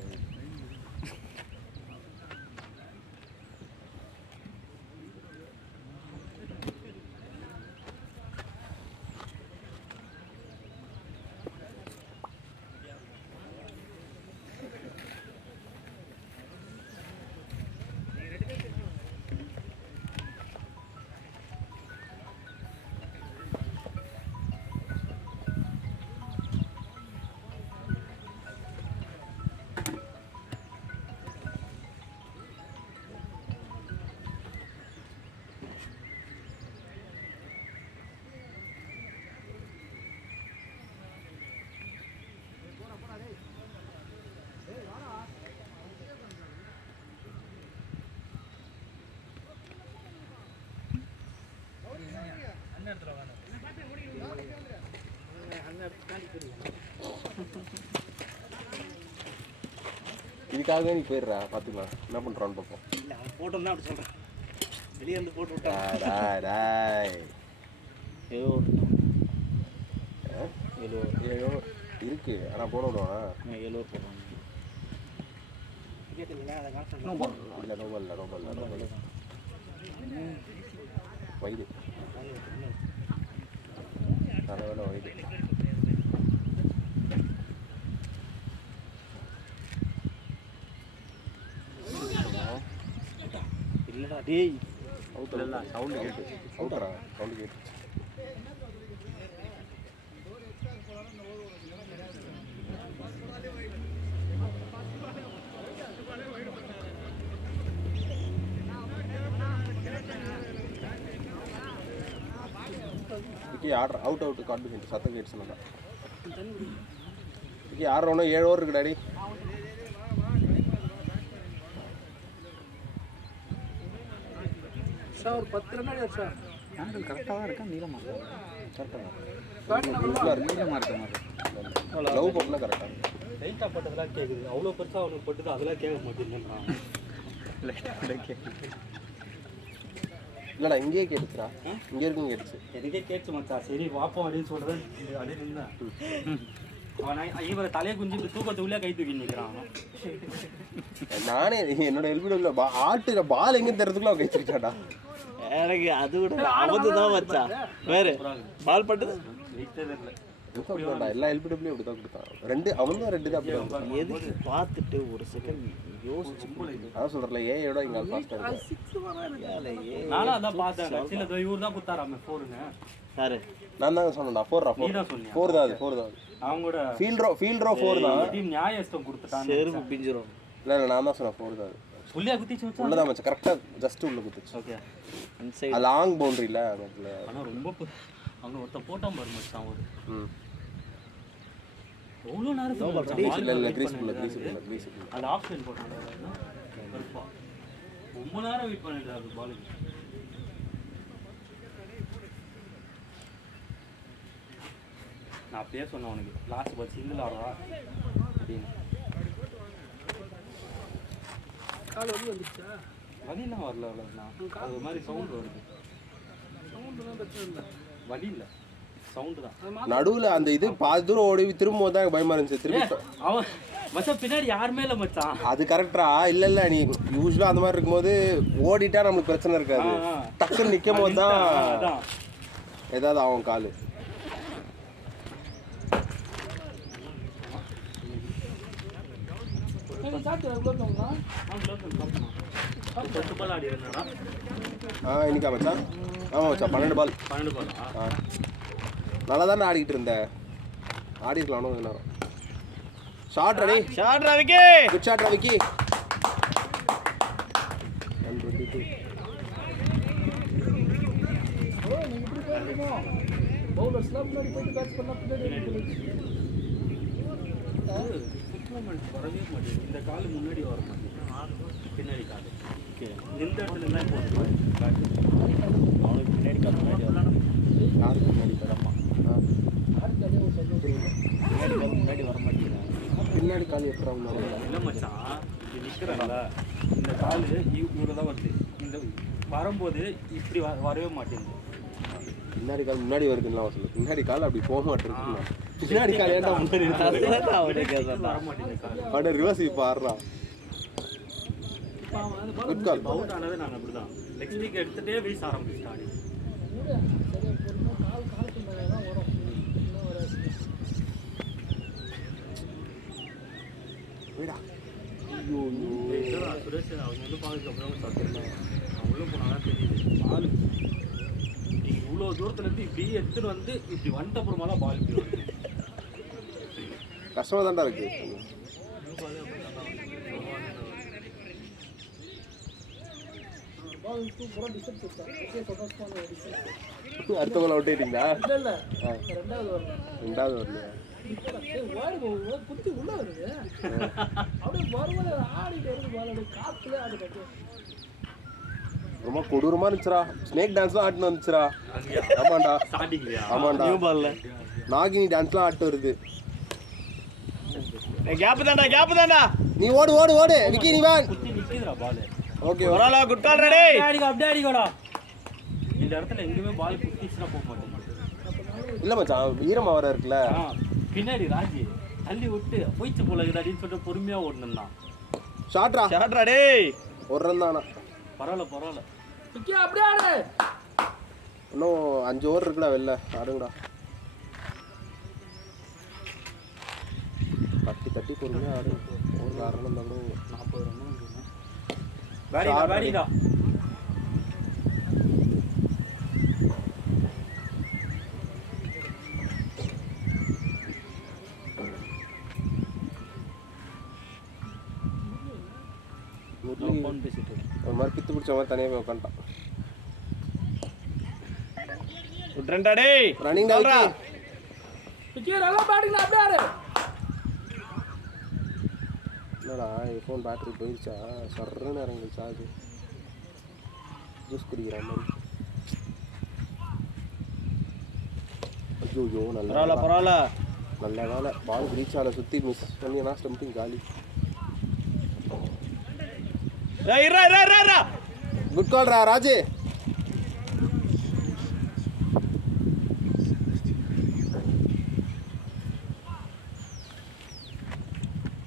இதுக்காகவே நீ போயிடுறா, பார்த்துக்கலாம் என்ன பண்ணுறான்னு பார்ப்போம். இல்லை போட்டோம்னா அப்படி சொல்கிறேன், வெளியே வந்து போட்டு விட்டா ஏழோ இருக்கு. ஆனால் போட விடுவானா? 7 ஓவர் போடுவாங்க. இல்லை நோபல் வைது நல்ல வேலை வைது. இல்லைடா டேய் இல்லை சவுண்டு கேட்டு அவுட்டரா சவுண்டு கேட்டு. விக்கி ஆடுற அவுட் கான்ஃபிடென்ட் சத்தம் கேட்டு சொன்னா. விக்கி ஆடுறவனோ 7 ஓவர் இருக்குடாடி. சார் ஒரு 10 ரன் ஆயிடுச்சு சார். ஹேண்டில் கரெக்டாக தான் இருக்கா, நீளமாக இருக்கா? கரெக்டாக நீளமாக இருக்க மாதிரி லவ் போட்டுனா கரெக்டாக லைட்டாக போட்டதெல்லாம் கேட்குது, அவ்வளோ பெருசாக அவனுக்கு போட்டது அதெல்லாம் கேட்க மாட்டேங்குதுன்றான். லைட்டாக கேட்குது. இல்லைடா இங்கேயே கேட்டுச்சுடா, இங்கே இருக்குன்னு கேட்டுச்சு. எனக்கே கேட்டு மச்சா, சரி வாப்போம் அப்படின்னு சொல்கிறேன். அப்படியே நின்றேன். அவன் இவரை தலையை குஞ்சு தூக்கத்துக்குள்ளே கை தூக்கி நிற்கிறான். நானே என்னோட எல்பிடபிள்யூ ஆட்டு பால் எங்கே தரதுக்குள்ள அவன் கைச்சிருக்காடா. எனக்கு அது கூட அவத்து தான் வச்சா வேறு பால் பட்டது எல்லா எல்பிடபிள்யூ அப்படி தான் கொடுத்தான். அவன் தான் 2 தான் அப்படி தான். எதுக்கு பார்த்துட்டு ஒரு செகண்ட் யோசிச்சு அதான் சொல்கிறல ஏயோட இங்கே ஃபாஸ்ட்டாக இருக்கு. நானும் அதான் பார்த்தேன். கட்சியில் இவர் தான் குத்தாராம 4ன்னு. சாரு நான் தாங்க சொன்னேன்டா 4 தான் சொன்னேன். 4 தான் அது 4 தான். அவங்க கூட ஃபீல்ட்ரோ 4 தான். நியாயஸ்தம் கொடுத்துட்டாங்க. செருப்பு பிஞ்சிரும். இல்லை நான் தான் சொன்னேன் 4 தான். அது புள்ளியா குத்திச்சு வச்சா உள்ளதான் மச்சான், கரெக்டாக ஜஸ்ட் உள்ள குத்துச்சு. ஓகே இன்சைட் அது லாங் பவுண்டரி இல்லை அதில். ஆனால் ரொம்ப அவங்க ஒருத்த போட்டான் பாரு மச்சான். ஒரு ம் எவ்வளோ நேரம் இல்லை கிரீஸ் புள்ள அந்த ஆப்ஷன் போட்டாங்க. ரொம்ப நேரம் வெயிட் பண்ணிட்டு அது பாலுக்கு. நான் அப்படியே சொன்னேன் உனக்கு லாஸ்ட் பால் சிங்கிள் ஆடுறா அப்படின்னு. கால் வலி வந்துருச்சா? வலிலாம் வரல அவ்வளோண்ணா. அது ஒரு மாதிரி சவுண்ட் வருது. சவுண்டு தான் பிரச்சனை இல்லை. வலி இல்லை, சவுண்டு தான். நடுவுல அந்த இது பாதி தூரம் ஓடி திரும்ப தான் பயமா இருந்துச்சு. திரும்பி அவன் மச்சான் பின்னாடி யாருமே இல்லை மச்சான். அது கரெக்டா இல்ல நீ யூஸ்வலா அந்த மாதிரி இருக்கும்போது ஓடிட்டா நம்மளுக்கு பிரச்சனை இருக்காது. டக்குன்னு நிக்கும் போது தான் ஏதாவது ஆகும் காலு. இன்னைக்கா மச்சான்? ஆமா மச்சான் 12 பால். 12 பால். நல்லா தானே ஆடிக்கிட்டு இருந்தேன். ஆடி இருக்கலாம் கொஞ்ச நேரம். Shot ready. ஷாட் ரவிக்கி. குட் ஷாட் ரவிக்கி. 122. ஓ நீங்க இப்படி பேசுறீங்க. பவுலர்ஸ்லாம் முன்னாடி போய் பேட்ச் பண்ணா பின்னாடி மூவ்மெண்ட் வரவே மாட்டேங்குது. இந்த கால் முன்னாடி வர மாட்டேங்குது, பின்னாடி கால். ஓகே, இந்த இடத்துல தான் போட்டு அவனுக்கு பின்னாடி கால் முன்னாடி வரலாம். யாருக்கு முன்னாடி கடமா? பின்னாடி கால் முன்னாடி வர மாட்டேங்குது. பின்னாடி கால் எப்படா இல்லை மச்சான், இது நிற்கிறாங்களா, இந்த கால் இவ்வளோ தான் வருது. இந்த வரும்போது இப்படி வரவே மாட்டேங்குது. பின்னாடி கால் முன்னாடி வருதுன்னா சொல்லு. பின்னாடி கால் அப்படி போக மாட்டேங்குது. பின்னாடி கால் ஏன்டா முன்னாடி வர மாட்டேங்குது கால். அவட ரிவர்ஸ் இப்போ ஆடுறான். Good call. அவுட் ஆனது நான் அப்படி தான் லெக் ஸ்டிக் எடுத்துகிட்டே வீச ஆரம்பிச்சிட்டேன் ஆடி. சுரேஷ் அவங்க வந்து பார்க்க அப்புறம் சாப்பிட்டுருந்தேன். நான் உள்ளே போனால் தான் தெரியுது பால் இவ்வளோ தூரத்துலேருந்து இப்படி எடுத்துகிட்டு வந்து இப்படி வந்துட்ட அப்புறமா தான் பால் இப்படி வருது. கஷ்டமாக தான்டா இருக்கு. அடுத்த கோல் அவுட் ஆயிட்டீங்களா? ரெண்டாவது வரலையா? குத்தி உள்ள வருது அப்படியே வரும்போது ஆடிட்டு வருது பால் காத்துல ஆடுது. ரொம்ப கொடூரமா இருந்துச்சுடா. ஸ்னேக் டான்ஸ்லாம் ஆடிட்டு வந்துச்சுடா. ஆமாண்டா ஆமாண்டா. நாகினி டான்ஸ்லாம் ஆடிட்டு வருது. கேப் தான்டா. நீ ஓடு ஓடு ஓடு விக்கி, நீ வா. குத்தி நிற்கிதுடா பால். ஓகே பரவாயில்ல, குட் கால் ரெடி. அப்படியே அடிக்கோடா. இந்த இடத்துல எங்கேயுமே பால் குத்திச்சுன்னா போக மாட்டேங்குது. இல்ல மச்சான், ஈரமா வர இருக்குல்ல. பின்னாடி ராஜி தள்ளி விட்டு போயிச்சு போல அப்படின்னு சொல்லிட்டு பொறுமையா ஓடணும். ஷாட்ரா ஷாட்ரா டேய். ஒரு ரன் தானா? பரவாயில்ல. அப்படியே ஆடு. இன்னும் 5 ஓவர் இருக்குடா. வெளில ஆடுங்கடா. தட்டி பொறுமையா ஆடு. ஒரு 6 ரன் தான். 40 ரன் பேடிடா. ஒரு மாதிரி பித்து பிடிச்ச மாதிரி தனியாக போய் உட்காந்துட்டான். விட்றேன்டா டேய். ரன்னிங் டால்ரா. நல்லா பேட்டிங் அப்படியே ஆடு. என்னடா ஃபோன் பேட்டரி போயிடுச்சா? சர்றன்னு இறங்குது சார்ஜ். ஜூஸ் குடிக்கிற மாதிரி. ஐயோ பரவாயில்ல. நல்ல வேலை. பால் ரீச் ஆகல. சுற்றி மிஸ் பண்ணினா ஸ்டம்பிங் காலி. குட் கால்ரா ராஜு.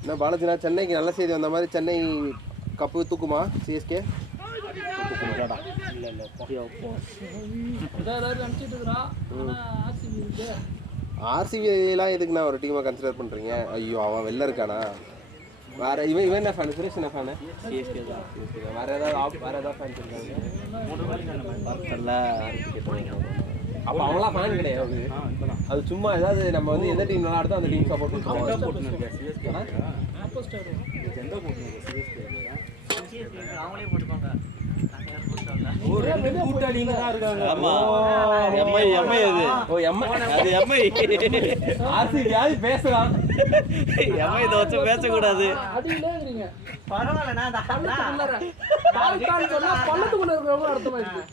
என்ன பாலாஜினா, சென்னைக்கு நல்ல செய்தி வந்த மாதிரி சென்னை கப்பு தூக்குமா? சிஎஸ்கே ஆர்சிபிலாம் எதுக்குண்ணா ஒரு டீமாக கன்சிடர் பண்ணுறீங்க? ஐயோ அவன் வெளில இருக்கானா? வேற இவன் என்ன ஃபேனு? சுரேஷ் என்ன ஃபேனு? சிஎஸ்கே தான். வேற ஏதாவது ஃபேன்ஸ் இருக்காங்க? அப்போ அவங்களாம் ஃபேன் கிடையாது. அது சும்மா ஏதாவது நம்ம வந்து எந்த டீம் நல்லா ஆடுதோ அந்த டீம் சப்போர்ட் பண்ணுவோம். அவங்களே போட்டுப்பாங்க. கூட்டாளிங்க தான் இருக்காங்க. ஆமா. எம்ஐ அது. ஓ எம்ஐ. அது எம்ஐ. ஆர்சிபி யாரு பேசலாம்? எம்ஐ தோச்ச பேச கூடாது. அடியிலே இருக்கீங்க. பரவாயில்லண்ணா. அந்த பள்ளத்துக்குள்ள இருக்கிறவங்க அர்த்தமாயிடுச்சு.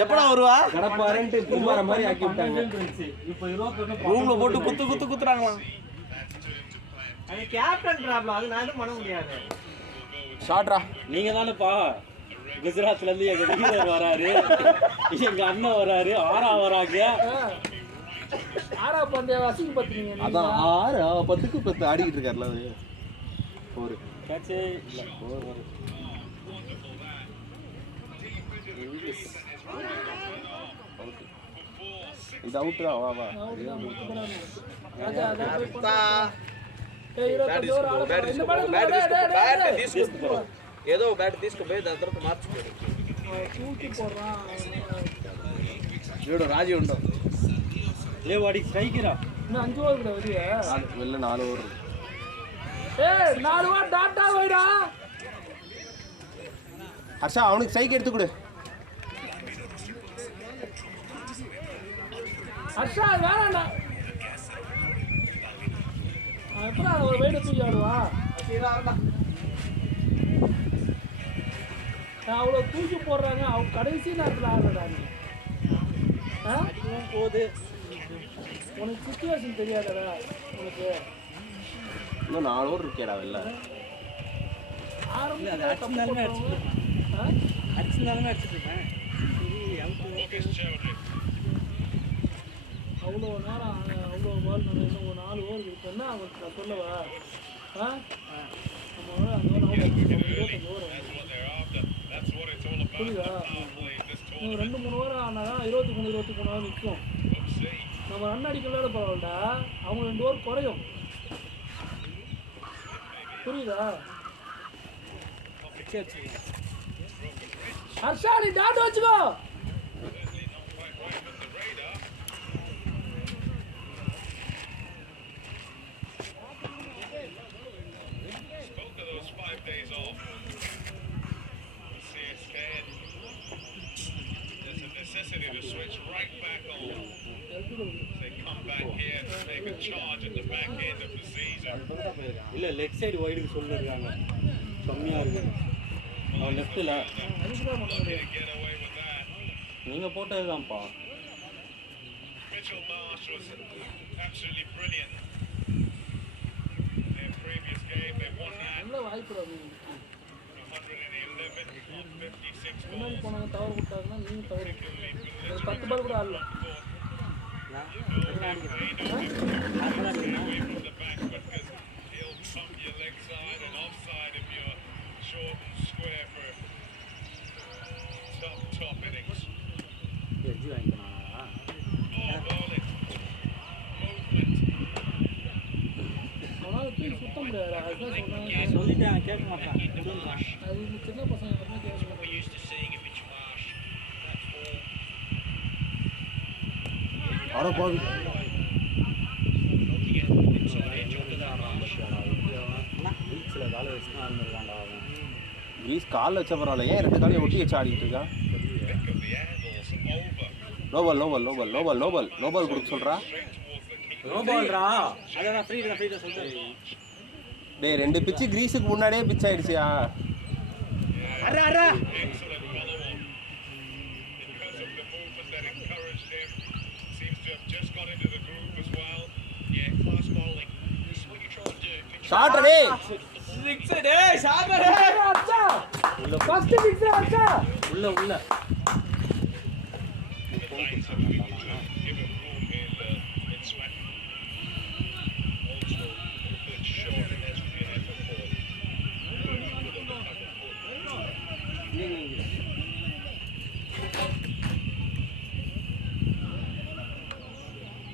எப்படா வருவா? கடப்பாரன்ட்டு பூமார மாதிரி ஆக்கி விட்டாங்க. இப்போ 21 ரூம்ல போட்டு குத்துறாங்களாம். அது கேப்டன் ப்ராப்ளம், அது நான் எதுவும் பண்ண முடியாது. ஷார்ட்ரா. நீங்க தானேப்பா குஜராத்ல இருந்து எங்க வீரர் வராரு, எங்க அண்ணன் வராரு, ஆரா வராங்க. ஆரா பாண்டியா அசிங்க பத்துனீங்க. அதான் 10க்கு 10 ஆடிக்கிட்டு இருக்காருல அவரு. ஒரு கேட்சே இல்ல, ஓவர். இது அவுட் தான். வா வா. ఏదో బ్యాట్ తీసుకుపోయి దాని తర్వాత మార్చుకోడు. தூக்கி போடுறான். చూడు రాజీ ఉండవు. ஏ வாடி ஸ்ட்ரைக்கரா. இன்னும் 5 ஓவர் கூட வெளியே. வெளில 4 ஓவர். ஏய் 4 ஓவர் டாட்டா வைடா. ஹர்ஷா அவனுக்கு ஸ்ட்ரைக் எடுத்து கொடு. ஹர்ஷா வேணாண்டா. எப்படா ஒரு வெயிட் தூக்கி ஆடுவா? அவ்வளோ தூக்கி போடுறாங்க, அவங்க கடைசி நேரத்தில் ஆடுறடா நீ. போகுது. உனக்கு சிச்சுவேஷன் தெரியாதடா உனக்கு. இன்னும் 4 ஓவர் இருக்கேடா வெளில. ஆரம்பத்தில் அடிச்சுனாலுமே அடிச்சுட்டு இருக்கேன். அவ்வளோ நேரம் அவ்வளோ பால் இன்னும் ஒரு 4 ஓவர் இருக்குன்னா அவனுக்கு நான் சொல்லவா? நம்ம அந்த 25 ஓவர் புரியுதா? இன்னும் 2-3 ஓவர் ஆனால் 23 ஓவர் நிற்கும். நம்ம ரன் அடிக்கலாட பரவாயில்லடா, அவங்க 2 ஓவர் குறையும். புரியுதா? ஹர்ஷா நீ டாட் வச்சுக்கோ. இல்ல லெஃப்ட் சைடு வைடுக்கு சொல்லிருக்காங்க, கம்மியா இருக்கு. அவன் லெஃப்ட்ல நீங்க போட்டதுதான்ப்பா. நல்ல வாய்ப்பு முன்னாடி போனாங்க, தவறு விட்டாங்கன்னா நீங்க தவறு விட்டுருங்க. 10 பால் கூட ஆடல. அவனால தூக்கி சுத்த முடியாது. அதுதான் சொன்னாங்க. சொல்லிட்டேன் கேட்க மாட்டான். அது இந்த சின்ன பசங்க மட்டும் கேட்க மாட்டாங்க. அட பாவி. கிரீஸ் காலில் வச்ச பரவாயில்ல, ஏன் 2 காலையும் ஒட்டி வச்சு ஆடிட்டு இருக்கா? Nobel Nobel Nobel Nobel Nobel Nobel கொடுக்க சொல்றா. ரோபால்ரா அதான் ஃப்ரீ சொல்றேன். டேய் 2 பிச்சு கிரீஸுக்கு முன்னாடியே பிச் ஆயிடுச்சியா? அரே அரே ஷாட் டேய். சிக்ஸ் டேய் ஷாட் டேய். அச்சா ஃபர்ஸ்ட் சிக்ஸ் அச்சா. உள்ள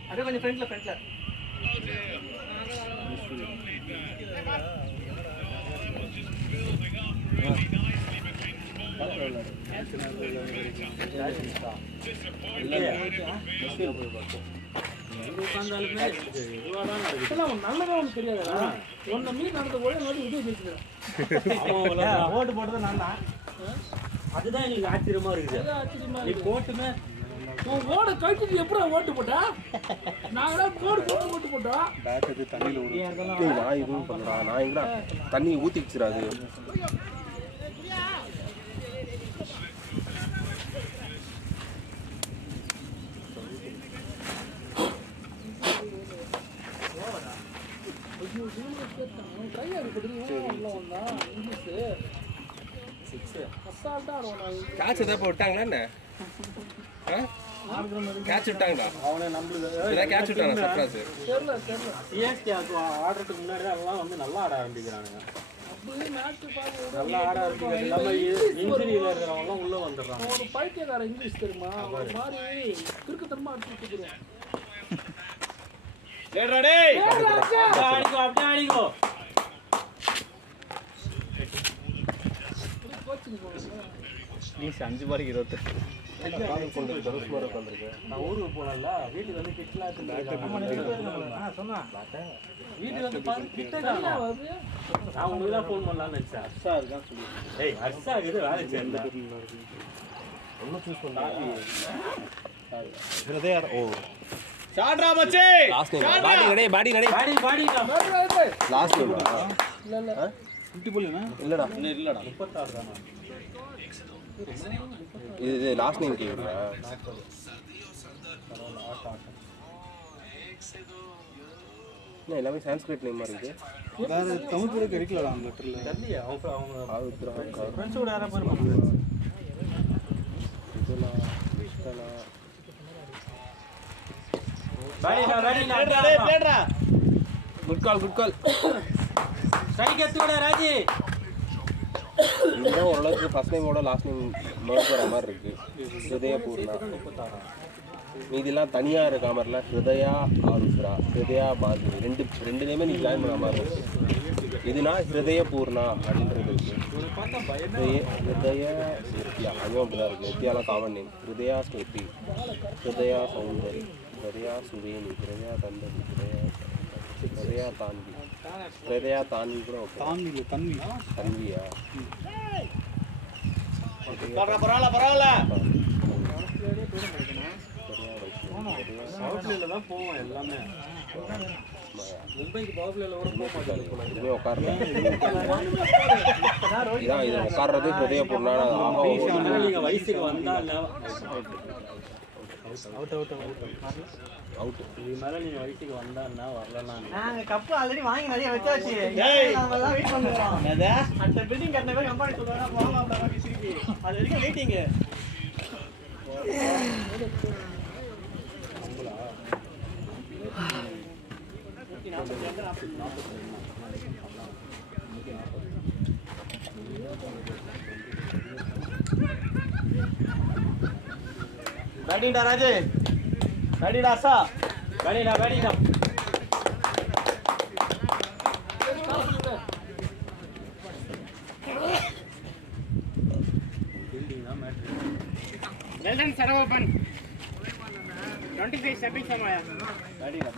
அப்படியே கொஞ்சம் ஃப்ரண்ட்ல நல்லதா உனக்கு தெரியாதா? உன்னை மீன் நடந்த ஒரே நாடு விஜய் பேசுகிறேன். ஓட்டு போட்டது நான் தான். அதுதான் எங்களுக்கு ஆச்சரியமா இருக்குது. ஆச்சரியமா நீ போட்டுமே உன் ஓட கழிச்சிட்டு எப்படா ஓட்டு போட்டா? நாங்களாம் போட்டு போட்டோம். பேட் எடுத்து தண்ணியில் ஊறு. டேய் நான் இதுவும் பண்ணடா. நான் எங்கடா தண்ணி ஊற்றி வச்சிடாது. கை அடிப்பட்டு உள்ள வந்தா இங்கிலீஷு அசால்ட்டா ஆடுவான். கேட்ச் ஏதாவது விட்டாங்களா என்ன கேட்ச் விட்டாங்களா அவனை நம்மளுக்கு ஏதாவது கேட்ச் விட்டாங்க சர்ப்ரைஸ் தெரியல தெரியல. சிஎஸ்கே ஆடுறதுக்கு முன்னாடி அதெல்லாம் வந்து நல்லா ஆட ஆரம்பிக்கிறானுங்க. அப்படியே மேட்ச் பார்க்க நல்லா ஆட ஆரம்பிக்கிறது இல்லாம இன்ஜுரியில இருக்கிறவங்கலாம் உள்ள வந்துடுறாங்க. ஒரு பைத்தியக்கார இங்கிலீஷ் தெரியுமா, ஒரு மாதிரி கிறுக்குத்தனமா அடிச்சுட்டு இருக்கிறோம். அடிக்கோ அப்படியே அடிக்கோ. கோச்சிங் போகணும். நீஸ் 5 பாருக்கு 28. நான் ஊருக்கு போனேன்ல, வீட்டுக்கு வந்து கிட்லாம் வீட்டுக்கு வந்து பாரு கிட்ட காணோம். வருது நான் உங்களுக்கு தான் ஃபோன் பண்ணலாம்னு நினைச்சேன். ஹர்ஷா இருக்கான்னு சொல்லி. ஏய் ஹர்ஷா இது வேலை சேர்ந்தா ஒன்னும் சூஸ் பண்ணா ஹிருதயா ஓ ஷாட்ரா மச்சி லாஸ்ட் நேம் பாடி நடே பாடி நடே பாடி பாடி லாஸ்ட் நேம் இல்ல இல்ல 50 புள்ளினா இல்லடா இன்னும் இல்லடா 36 தானா? இது லாஸ்ட் நேம் கேக்குறா என்ன எல்லாமே சான்ஸ்கிரிட் நேம் மாதிரி இருக்கு வேற தமிழ் பேர் கிடைக்கலடா அந்த லெட்டர்ல. தெரியலையே அவங்க ஆவுத்ரா ஃப்ரெண்ட்ஸ் கூட யாரா பாருமா. இதுலா இஷ்டலா பிளேட்ரா குட் கால் ஸ்ட்ரைக் எடுத்து விட ராஜி. இதுதான் ஓரளவுக்கு ஃபர்ஸ்ட் நேமோட லாஸ்ட் நேம் மர்ஜ் வர மாதிரி இருக்கு. ஹிருதயா பூர்ணா மீதிலாம் தனியா இருக்க மாதிரில ஹிருதயா ஆருத்ரா ஹிருதயா பாதி ரெண்டு நேமே நீ ஜாயின் பண்ண மாதிரி இருக்கு. இதுனா ஹிருதய பூர்ணா அப்படின்றது இருக்கு. ஹிருதய நித்யா அதுவும் அப்படிதான் இருக்கு. நித்யாலாம் காமன் நேம். ஹிருதயா ஸ்மிருதி ஹிருதயா சௌந்தரி ஹிருதயா சுவேணி ஹிருதயா தந்தரி ஹிருதயா தான்வி ஹிருதயா தான்வி கூட ஓகே. தான்வி தன்வி. தன்வியா பரவாயில்ல பவர் பிளேல தான் போவோம் எல்லாமே. மும்பைக்கு பவர் பிளேல கூட போக மாட்டாங்க. இதுவே உட்கார்றது இதான் இது உட்கார்றது ஹிருதய பூர்ணான நீங்க வயசுக்கு வந்தா அவுட் இது மேல நீங்க வயசுக்கு வந்தான்னா வரலாம். நாங்க கப்பு ஆல்ரெடி வாங்கி நிறைய வச்சாச்சு. நாம தான் வெயிட் பண்ணுறோம். அந்த பில்டிங் கட்டின பேர் கம்பெனி சொல்லுவாங்க போகலாம் அப்படி திருப்பி அது வரைக்கும் வெயிட்டிங். ரெடிடா ராஜு ரெடிடா சா வேடிடா பில்டிங் தான் matter. Well done, Saravapan. 25 stepping somewhere. டாடிடா